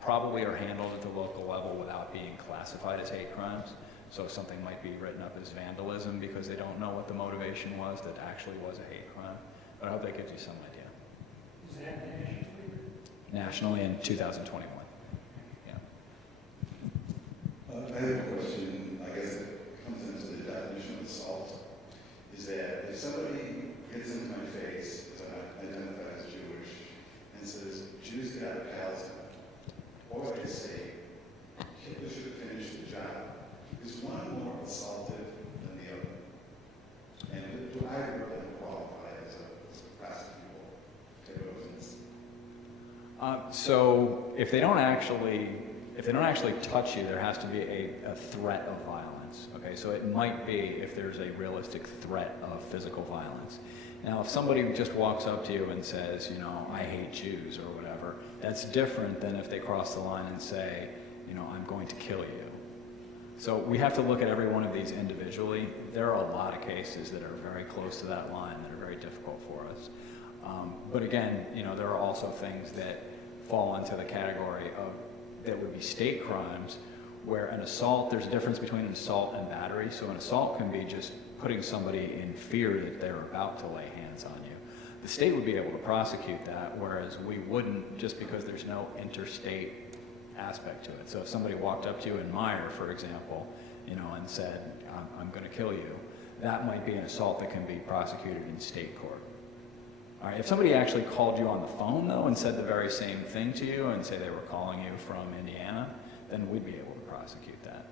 probably are handled at the local level without being classified as hate crimes. So something might be written up as vandalism because they don't know what the motivation was that actually was a hate crime. But I hope that gives you some idea. Is that nationally? Nationally in 2021. Yeah. I have a question, I guess it comes into the definition of assault, is that if somebody gets into my face, because I identify as Jewish, and says, Jews get out of Palestine, or I say, Hitler should have finished the job, is one more assaulted than the other? And do I really qualify as a prosecutable type of offense? So if they don't actually touch you, there has to be a threat of violence. Okay, so it might be if there's a realistic threat of physical violence. Now, if somebody just walks up to you and says, you know, I hate Jews or whatever, that's different than if they cross the line and say, you know, I'm going to kill you. So we have to look at every one of these individually. There are a lot of cases that are very close to that line that are very difficult for us. But again, you know, there are also things that fall into the category of that would be state crimes, where an assault, there's a difference between an assault and battery. So an assault can be just putting somebody in fear that they're about to lay hands on you. The state would be able to prosecute that, whereas we wouldn't, just because there's no interstate aspect to it. So if somebody walked up to you in Meyer, for example, you know, and said, I'm going to kill you, that might be an assault that can be prosecuted in state court. All right, if somebody actually called you on the phone, though, and said the very same thing to you and say they were calling you from Indiana, then we'd be able to prosecute that.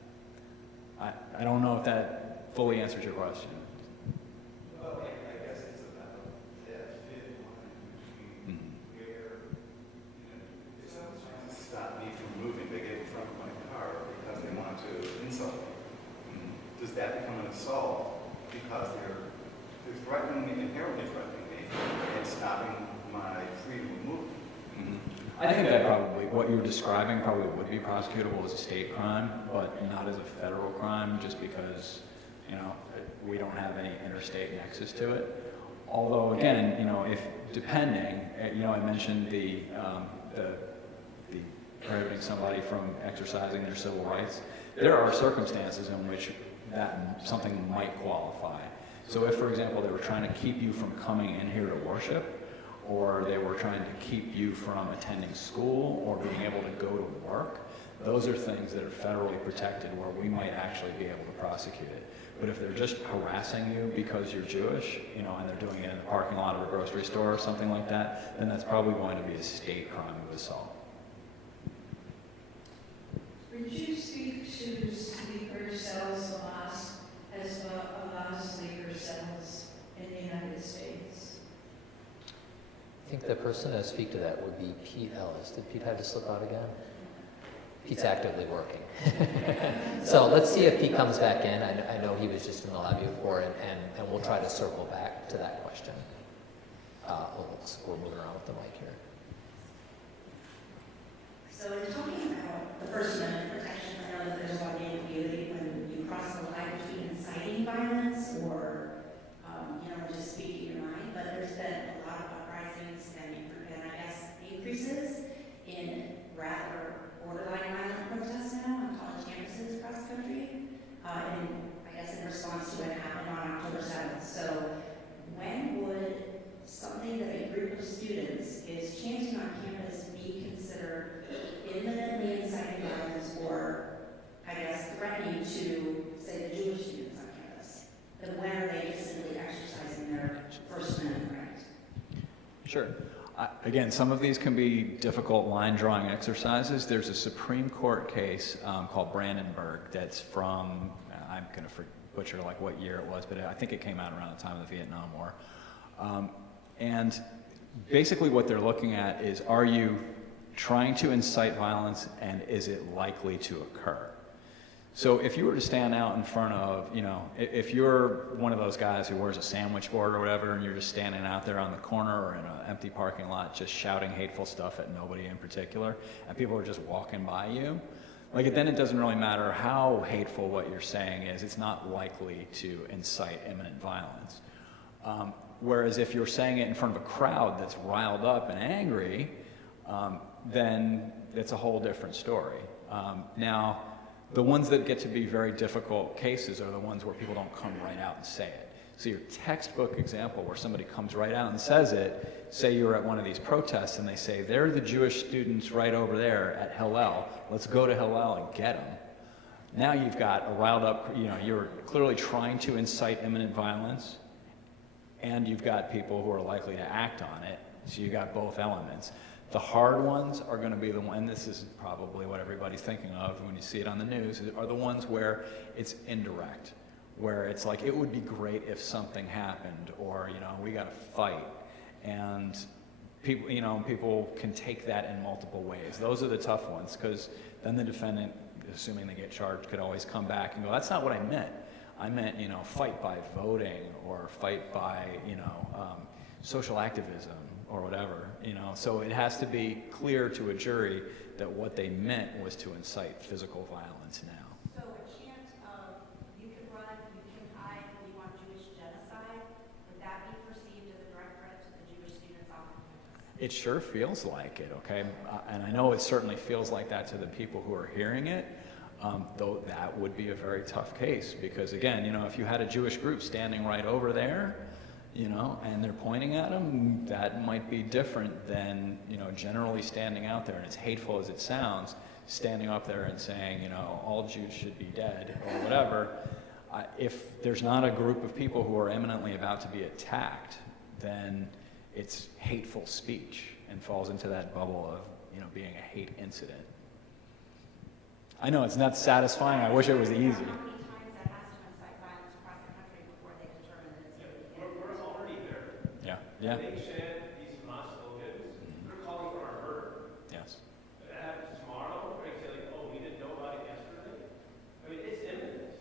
I don't know if that fully answers your question. Well, I guess it's about that fit line between where, you know, if someone's trying to stop me from moving, they get in front of my car because they want to insult me. Does that become an assault because they're threatening me, inherently threatening me, and stopping my freedom of movement? I think that probably, what you're describing probably would be prosecutable as a state crime, but not as a federal crime, just because, you know, we don't have any interstate nexus to it. Although, again, you know, if depending, you know, I mentioned the prohibiting somebody from exercising their civil rights. There are circumstances in which that something might qualify. So if, for example, they were trying to keep you from coming in here to worship, or they were trying to keep you from attending school or being able to go to work, those are things that are federally protected where we might actually be able to prosecute it. But if they're just harassing you because you're Jewish, you know, and they're doing it in the parking lot of a grocery store or something like that, then that's probably going to be a state crime of assault. Would you speak to sleeper cells laws as well allows sleeper cells in the United States? I think the person to speak to that would be Pete Ellis. Did Pete have to slip out again? Pete's actively working. So let's see if he comes back in. I know he was just in the lobby before, and we'll try to circle back to that question. We're moving around with the mic here. So in talking about the First Amendment protection, I know that there's a lot of ambiguity when you cross the line between inciting violence or, you know, just speaking your mind, but there's been a lot of uprisings and I guess increases in rather borderline violent protests now on college campuses across the country, and I guess in response to what happened on October 7th. So when would something that a group of students is chanting on campus be considered imminently inciting violence or, I guess, threatening to, say, the Jewish students on campus? And when are they just simply exercising their First Amendment right? Sure. Again, some of these can be difficult line drawing exercises. There's a Supreme Court case called Brandenburg that's from, I'm going to butcher like what year it was, but I think it came out around the time of the Vietnam War. And basically what they're looking at is, are you trying to incite violence and is it likely to occur? So if you were to stand out in front of, you know, if you're one of those guys who wears a sandwich board or whatever, and you're just standing out there on the corner or in an empty parking lot just shouting hateful stuff at nobody in particular, and people are just walking by you, like, then it doesn't really matter how hateful what you're saying is, it's not likely to incite imminent violence. Whereas if you're saying it in front of a crowd that's riled up and angry, then it's a whole different story. Now, the ones that get to be very difficult cases are the ones where people don't come right out and say it. So your textbook example where somebody comes right out and says it, say you're at one of these protests and they say, they're the Jewish students right over there at Hillel, let's go to Hillel and get them. Now you've got a riled up, you're clearly trying to incite imminent violence, and you've got people who are likely to act on it, so you've got both elements. The hard ones are going to be the one, and this is probably what everybody's thinking of when you see it on the news, are the ones where it's indirect, where it's like, it would be great if something happened, or, we got to fight. And people, people can take that in multiple ways. Those are the tough ones, because then the defendant, assuming they get charged, could always come back and go, that's not what I meant. I meant, fight by voting, or fight by, social activism, or whatever, So it has to be clear to a jury that what they meant was to incite physical violence now. So a chant of, you can run, you can hide, we want Jewish genocide, would that be perceived as a direct threat to the Jewish students on campus? It sure feels like it, okay? And I know it certainly feels like that to the people who are hearing it, though that would be a very tough case, because again, if you had a Jewish group standing right over there, and they're pointing at them, that might be different than, generally standing out there, and as hateful as it sounds, standing up there and saying, all Jews should be dead, or whatever. If there's not a group of people who are imminently about to be attacked, then it's hateful speech and falls into that bubble of, being a hate incident. I know it's not satisfying. I wish it was easy. How many times that has to incite violence across the country before they determine that it's going to be We're already there. Yeah. Yeah. They chant these Hamas slogans. They're calling for our murder. Yes. If that happens tomorrow, we're going to say, like, oh, we didn't know about it yesterday. I mean, it's imminent.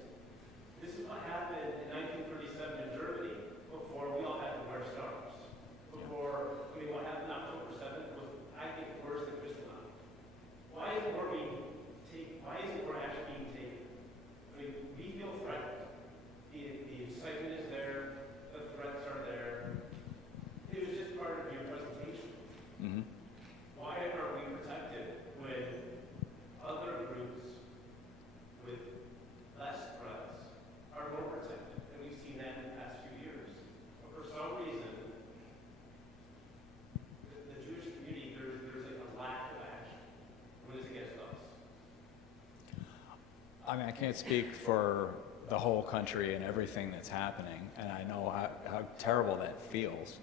This is what happened in 1937 in Germany before we all had to wear scarves. Before, what happened October 7th was, I think, worse than Kristallnacht. Why isn't war actually being taken? I mean, we feel threatened. The excitement is there. The threats are there. It was just part of your presentation. Mm-hmm. Why are we protected when other groups with less threats are more protected? And we've seen that in the past few years. But for some reason, the Jewish community, there's like a lack of action when it's against us. I mean, I can't speak for the whole country and everything that's happening, and I know how terrible that feels.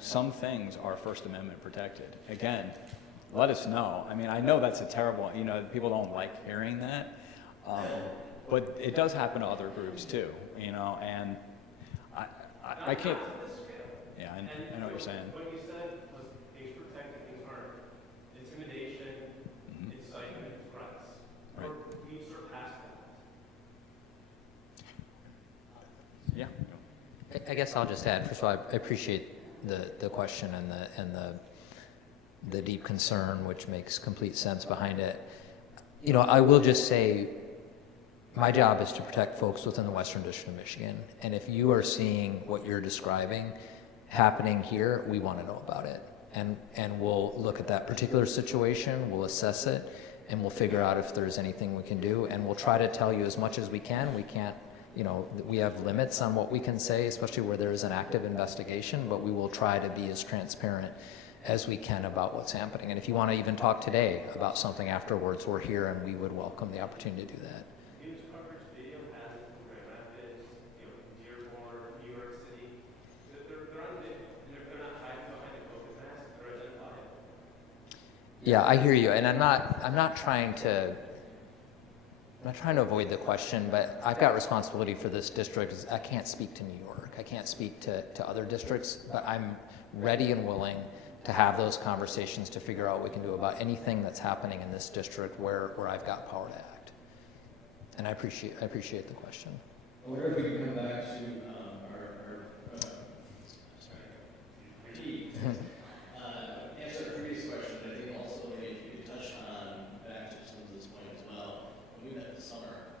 Some things are First Amendment protected. Again, let us know. I mean, I know that's a terrible, people don't like hearing that, but it does happen to other groups too, and I can't, yeah, I know what you're saying. What you said was things protected, things aren't. Intimidation, incitement, threats. Right. We've surpassed that. Yeah. I guess I'll just add, first of all, I appreciate the question and the deep concern, which makes complete sense behind it. I will just say, my job is to protect folks within the Western District of Michigan, and if you are seeing what you're describing happening here, we want to know about it. And we'll look at that particular situation, we'll assess it, and we'll figure out if there's anything we can do, and we'll try to tell you as much as we can. We can't, we have limits on what we can say, especially where there is an active investigation, but we will try to be as transparent as we can about what's happening. And if you want to even talk today about something afterwards, we're here and we would welcome the opportunity to do that. News coverage video has it from Grand Rapids, Dearborn, New York City. They're on video, and if they're not hiding behind a COVID mask, they're identified. Yeah, I hear you, and I'm not trying to avoid the question, but I've got responsibility for this district. I can't speak to New York. I can't speak to other districts, but I'm ready and willing to have those conversations to figure out what we can do about anything that's happening in this district where I've got power to act. And I appreciate the question. I wonder if we can come back to answer a previous question. I think also maybe you could touch on, back to some of this point as well. When we met this summer,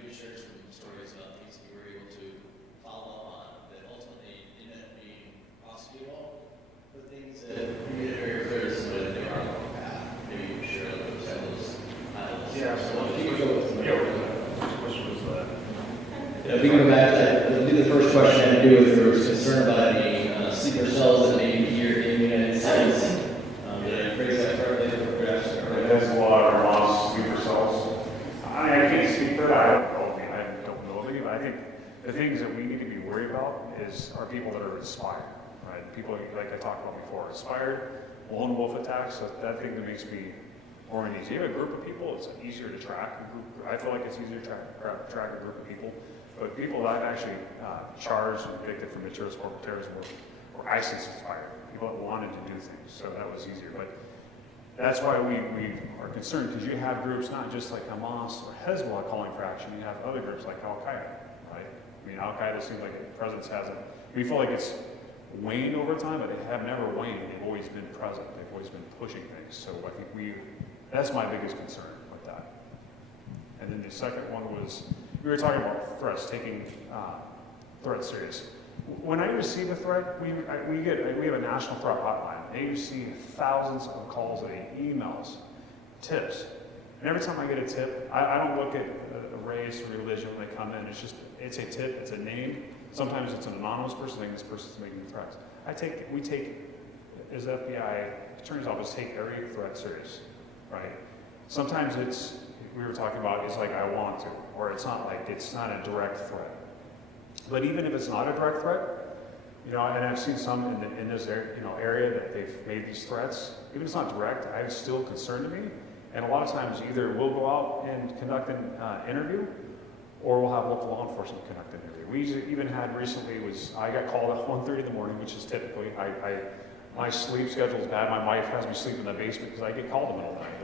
you shared some stories about things you were able to follow up on that ultimately ended up being if we go back to that, I think the first question had to do with there was concern about any sleeper cells that may be here in the United States. Did I phrase that correctly? Hezbollah or Hamas sleeper cells. I can't speak for that. I don't know. But I think the things that we need to be worried about are people that are inspired, right? People like I talked about before, inspired, lone wolf attacks. So that thing that makes me more uneasy. You have a group of people, it's easier to track. I feel like it's easier to track a group of people. But people that I've actually charged and convicted for material support for terrorism were ISIS inspired. People that wanted to do things, so that was easier. But that's why we are concerned, because you have groups not just like Hamas or Hezbollah calling for action, you have other groups like Al-Qaeda, right? I mean, Al-Qaeda seems like the presence hasn't, we feel like it's waned over time, but they have never waned. They've always been present. They've always been pushing things. So I think that's my biggest concern with that. And then the second one was, we were talking about threats, taking threats serious. When I receive a threat, we have a national threat hotline. They receive thousands of calls a day, emails, tips. And every time I get a tip, I don't look at the race or religion when they come in. It's a tip, it's a name. Sometimes it's an anonymous person saying this person's making threats. We take, as FBI attorney's office, take every threat serious, right? Sometimes we were talking about, it's like I want to, or it's not a direct threat. But even if it's not a direct threat, and I've seen some in this area that they've made these threats, even if it's not direct, it's still concerned to me. And a lot of times either we'll go out and conduct an interview, or we'll have local law enforcement conduct an interview. We even had recently I got called at 1:30 in the morning, which is typically, my sleep schedule is bad. My wife has me sleep in the basement because I get called in the middle of the night.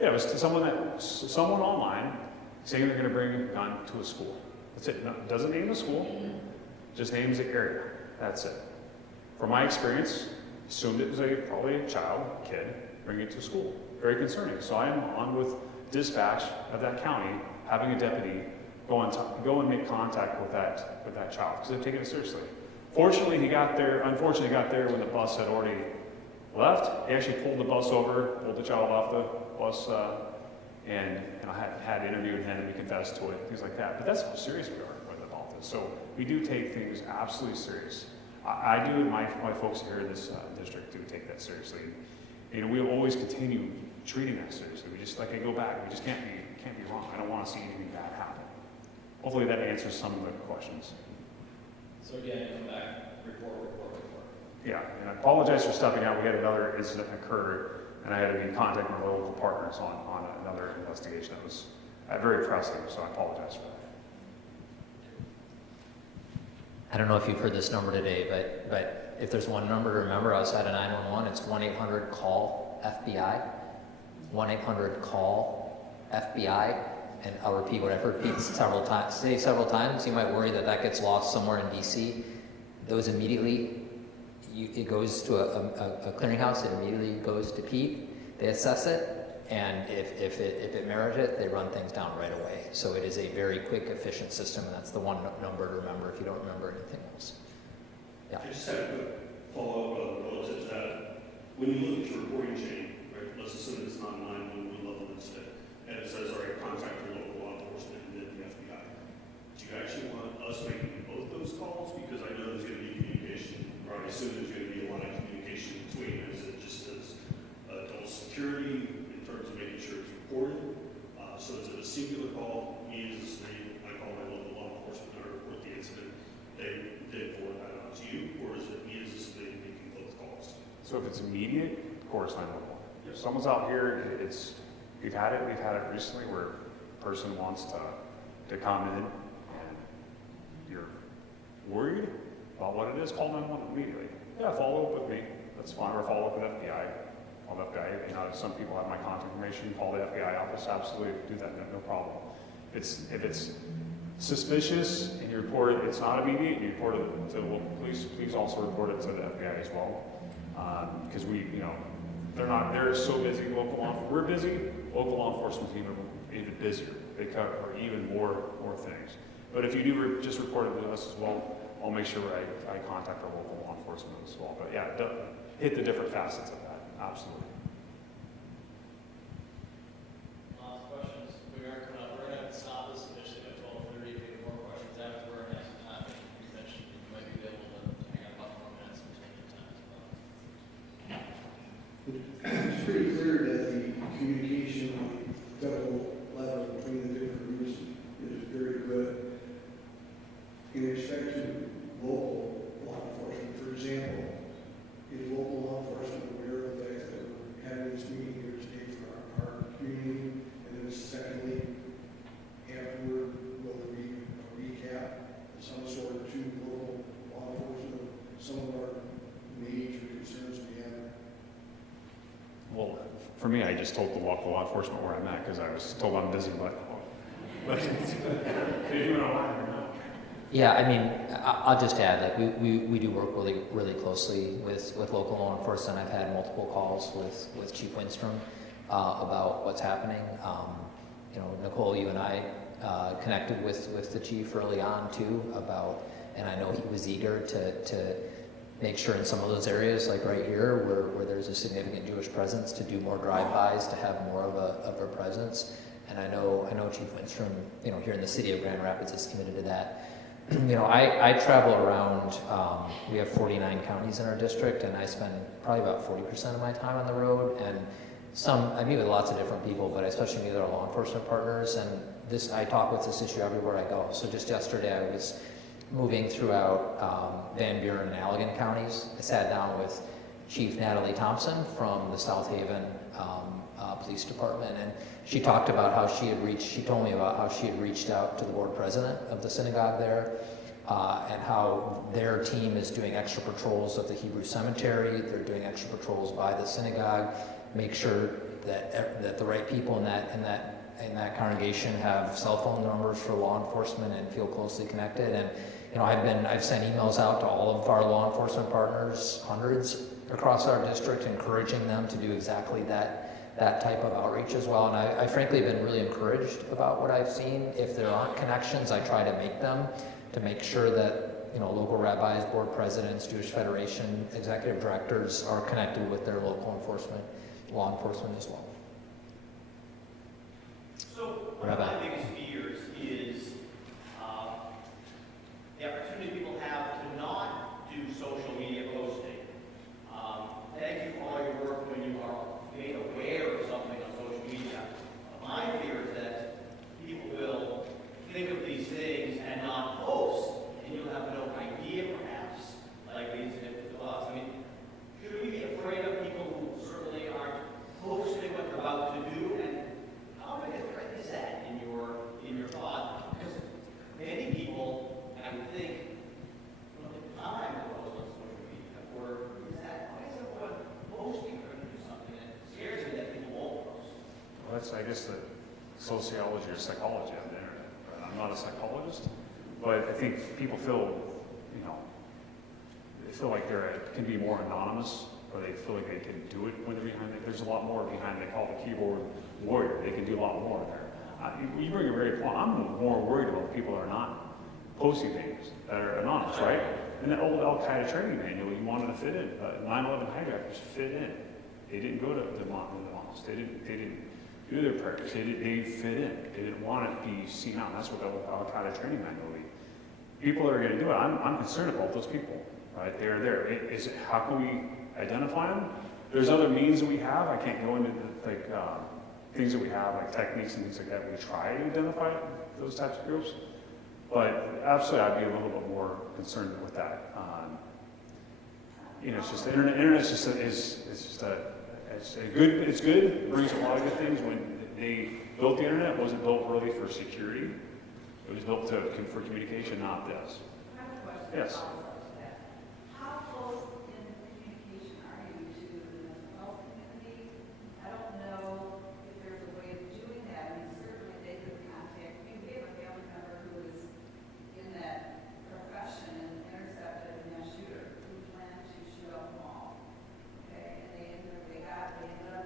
It was someone online saying they're going to bring a gun to a school. That's it. No, it doesn't name the school, just names the area. That's it. From my experience, assumed it was probably a kid, bringing it to school. Very concerning. So I'm on with dispatch of that county, having a deputy go and make contact with that child because they've taken it seriously. Unfortunately, he got there when the bus had already left. He actually pulled the bus over, pulled the child off the bus, and I had interviewed him, and he confessed to it, things like that. But that's how serious we are about this. So we do take things absolutely serious. I do, and my folks here in this district do take that seriously. We'll always continue treating that seriously. We just, like I go back, we just can't be wrong. I don't want to see anything bad happen. Hopefully that answers some of the questions. So again, come back, report. Yeah, and I apologize for stepping out. We had another incident occur, and I had to be contacting my local partners on another investigation that was very pressing, so I apologize for that. I don't know if you've heard this number today, but if there's one number to remember outside of 911, it's 1-800-CALL-FBI. 1-800-CALL-FBI. And I'll repeat what I've repeated several times. You might worry that gets lost somewhere in DC. Those immediately, it goes to a clearinghouse. It immediately goes to Pete. They assess it, and if it merits it, they run things down right away. So it is a very quick, efficient system, and that's the one number to remember if you don't remember anything else. Yeah. I just had a quick follow-up relative to that. When you look at your reporting chain, right, let's assume it's not a 911 level instead, and it says, all right, contact your local law enforcement and then the FBI. Do you actually want us making both those calls? Because I know there's going to be communication, or I assume there's going to be a lot of communication between. Is it just as adult security in terms of making sure it's reported? So is it a singular call? Me as a state, I call my local law enforcement, I report the incident. They forward that on to you, or is it me as a state making both calls? So if it's immediate, of course, 911. If someone's out here, we've had it recently where a person wants to come in and you're worried about what it is, call 911 immediately. Yeah, follow up with me. That's fine. Or follow up with FBI. Call the FBI. Some people have my contact information. Call the FBI office. Absolutely do that. No problem. If it's suspicious and you report it, it's not immediate, you report it to the local police. Please also report it to the FBI as well. Because they're so busy, local law enforcement. We're busy, local law enforcement team are even busier. They cover even more things. But if you do just report it to us as well, I'll make sure I contact our local law enforcement as well. But yeah, hit the different facets of that. Absolutely. Lots of questions. We are coming up. We're going to have to stop this initially at 12:30 to get more questions. It's pretty clear that the communication on federal level between the different groups is very good. In respect to local law enforcement, for example, is local law enforcement aware of the fact that we're having this meeting here today for our community? And then secondly, afterward, will there be a recap of some sort to local law enforcement of some of our major concerns we have? Well, for me, I just told the local law enforcement where I'm at because I was told I'm busy, but did you know? Yeah, I mean, I'll just add, like, we do work really closely with local law enforcement. I've had multiple calls with Chief Winstrom about what's happening. You know, Nicole, you and I connected with the chief early on too about, and I know he was eager to make sure in some of those areas, like right here, where there's a significant Jewish presence, to do more drive-bys, to have more of a presence. And I know Chief Winstrom, you know, here in the city of Grand Rapids is committed to that. You know, I travel around, we have 49 counties in our district, and I spend probably about 40% of my time on the road. And I meet with lots of different people, but I especially meet with our law enforcement partners. And I talk with this issue everywhere I go. So just yesterday, I was moving throughout Van Buren and Allegan counties. I sat down with Chief Natalie Thompson from the South Haven Police Department, and she talked about how she told me about how she had reached out to the board president of the synagogue there, and how their team is doing extra patrols of the Hebrew cemetery. They're doing extra patrols by the synagogue, make sure that the right people in that congregation have cell phone numbers for law enforcement and feel closely connected. And you know, I've sent emails out to all of our law enforcement partners, hundreds across our district, encouraging them to do exactly that type of outreach as well. And I frankly have been really encouraged about what I've seen. If there aren't connections, I try to make them, to make sure that, you know, local rabbis, board presidents, Jewish Federation, executive directors are connected with their local law enforcement as well. So one of my biggest fears is the opportunity people have to not do social media posting. Thank you for all your work when you are made aware of something on social media. My fear is that people will think of these things and not post, and you'll have no idea, perhaps, like the incident with us. I mean, should we be afraid of people who certainly aren't posting what they're about to do? And how big a threat is that in your thought? Because many people, I would think, don't take time to post on social media, or is that, why is everyone posting or do something that scares me that people won't post? Well, that's, I guess, the sociology or psychology on the internet. Right? I'm not a psychologist, but I think people feel, you know, they feel like can be more anonymous, or they feel like they can do it when they're behind it. There's a lot more behind, they call it the keyboard warrior. They can do a lot more there. You bring a very point. I'm more worried about people that are not posting things, that are anonymous, right? In the old Al-Qaeda training manual, you wanted to fit in. 9/11 hijackers fit in. They didn't go to the mosque. They didn't do their prayers. They fit in. They didn't want to be seen out. That's what the Al-Qaeda training manual is. People that are going to do it, I'm concerned about those people, right? They're there. How can we identify them? There's other means that we have. I can't go into things that we have, like techniques and things like that. We try to identify those types of groups. But absolutely, I'd be a little bit more concerned with that. You know, it's just the internet's just it's good. It brings a lot of good things. When they built the internet, it wasn't built really for security. It was built for communication, not this. I have a question. Yes. How close in communication are you to the mental health community? I don't know if there's a way of doing that. I mean, certainly they could contact me. We have a family member who is in that profession and intercepted a mass shooter who planned to shoot up the mall. Okay, and they ended up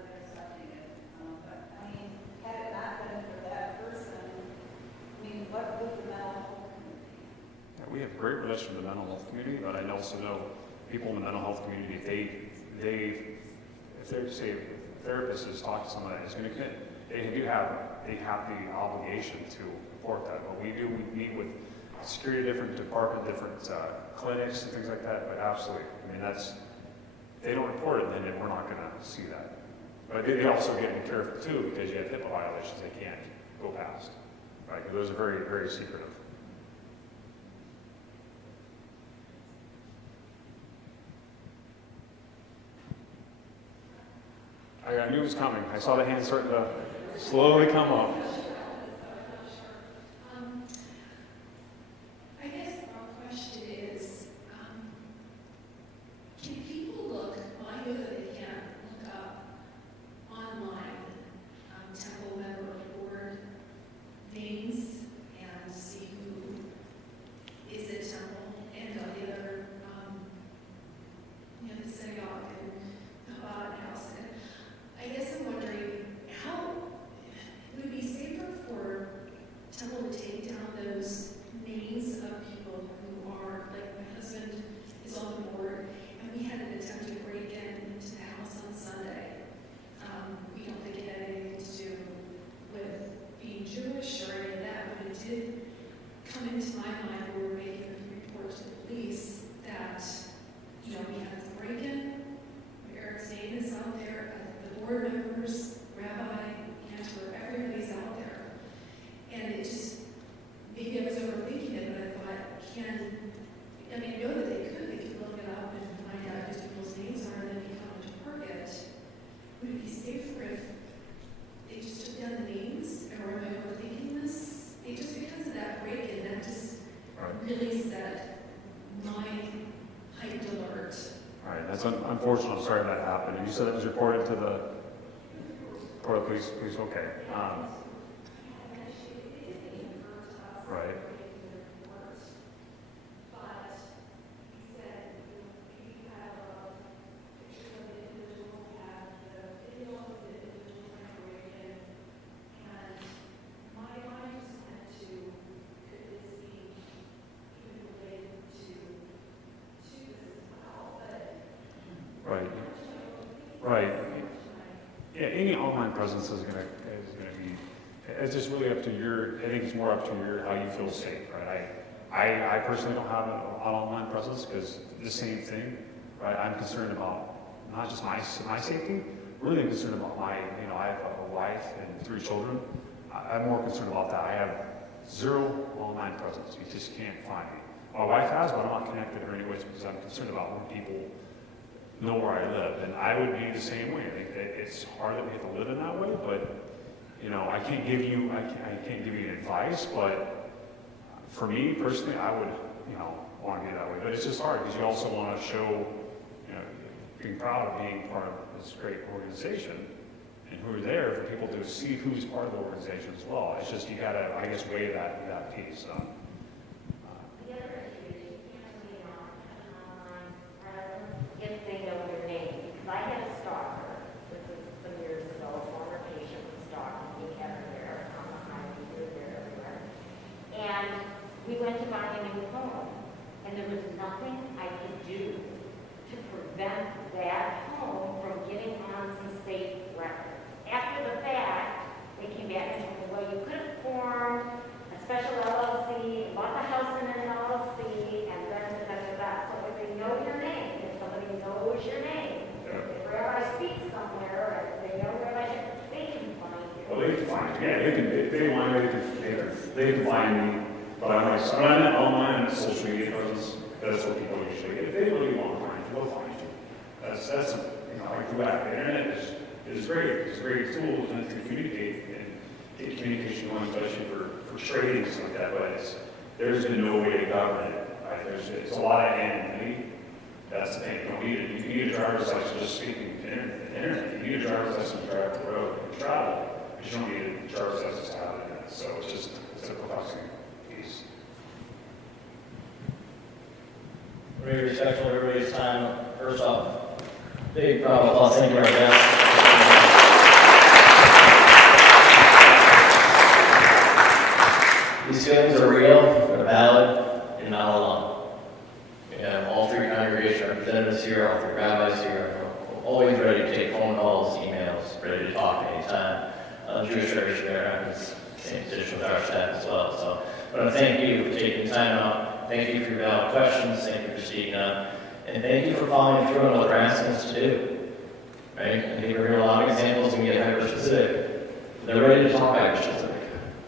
intercepting it. But I mean, had it not been for that person, I mean, what would the mental health community? Yeah, we have great relations with the mental health community, but I also know people in the mental health community, if they're, say, a therapist is talking to somebody that's going to commit, they have the obligation to report that. But we meet with security, different department, different clinics and things like that, but absolutely. I mean, If they don't report it, then we're not going to see that. But they also get to be careful too, because you have HIPAA violations they can't go past, right? Because those are very, very secretive. I knew it was coming. I saw the hand starting to slowly come up. I guess our question is, can people look, well, I know that they can look up online temple member board names and see who is at temple and the other, the synagogue and Chabad house. And I guess I'm wondering how it would be safer for temple to take down those names of people who are, like my husband is on the board, and we had an attempted break-in into the house on Sunday. We don't think it had anything to do with being Jewish or any of that, but it did come into my mind when we were making a report to the police that, we had this break-in, Eric's name is out there, the board members, rabbi, cantor, everybody's out there. And it just, maybe I was overthinking it, but I thought, I know that they could look it up and find out who people's names are, and then be able to park it. Would it be safer if they just took down the names, or am I overthinking this? Just because of that break-in, that just really set my heightened alert. All right, that's unfortunate. I'm sorry that happened. And you said it was reported to the police. Okay. Right. Right. Yeah, any online presence is going to be. It's just really up to I think it's more up to how you feel safe, right? I personally don't have an online presence because the same thing, right? I'm concerned about not just my safety. Really, I'm concerned about I have a wife and 3 children. I'm more concerned about that. I have 0 online presence. You just can't find me. My wife has, but I'm not connected to her anyways because I'm concerned about when people know where I live, and I would be the same way. I think that it's hard that we have to live in that way, but I can't give you advice, but for me personally, I would want to be that way. But it's just hard because you also want to show being proud of being part of this great organization, and who are there for people to see who's part of the organization as well. It's just you gotta, I guess, weigh that piece. The other issue is you can't really have an online presence if they know your name. Because I had a stalker, this was some years ago, a former patient was stalking me everywhere, on the highway, he was there everywhere. And we went to buy a new home, and there was nothing I could do to prevent that home from getting on some state records. After the fact, they came back and said, well, you could have formed a special LLC, bought the house in an LLC, and da. So if they know your name, if somebody knows your name, if Rabbi speaks somewhere, if they know Rabbi, they can find you. Well, they can find you. Yeah, if they want me, they can find me. But I'm not online and social media presence. That's what people usually get. If they really want to find you, they'll find you. That's like the internet is great. It's a great tool to communicate and get communication going, especially for trading and stuff like that. But there's been no way to govern it. Right? It's a lot of anonymity. That's the thing. You need a driver's license just speaking to the internet. You need a driver's license to drive the road and travel, but you don't need a driver's license to have the internet. So it's a perplexing piece. Very respectful of everybody's time. First off, big round of applause. Thank you, our guests. These feelings are real, they're valid, and not alone. We have all 3 congregation representatives here, all 3 rabbis here, always ready to take phone calls, emails, ready to talk anytime. Jewish Heritage Americans, same position with our staff as well. So I want to thank you for taking time out. Thank you for your valid questions. Thank you for speaking up. And thank you for following through on what we're asking us to do. Right? I think we're hearing a lot of examples when we get hyper specific. They're ready to talk hyper specific.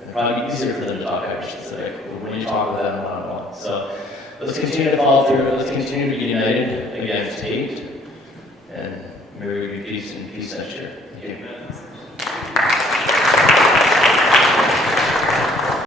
It'll probably be easier for them to talk hyper specific when you talk with them one-on-one. So let's continue to follow through. Let's continue to be united against hate. And maybe we be peace and peace next year. Thank you.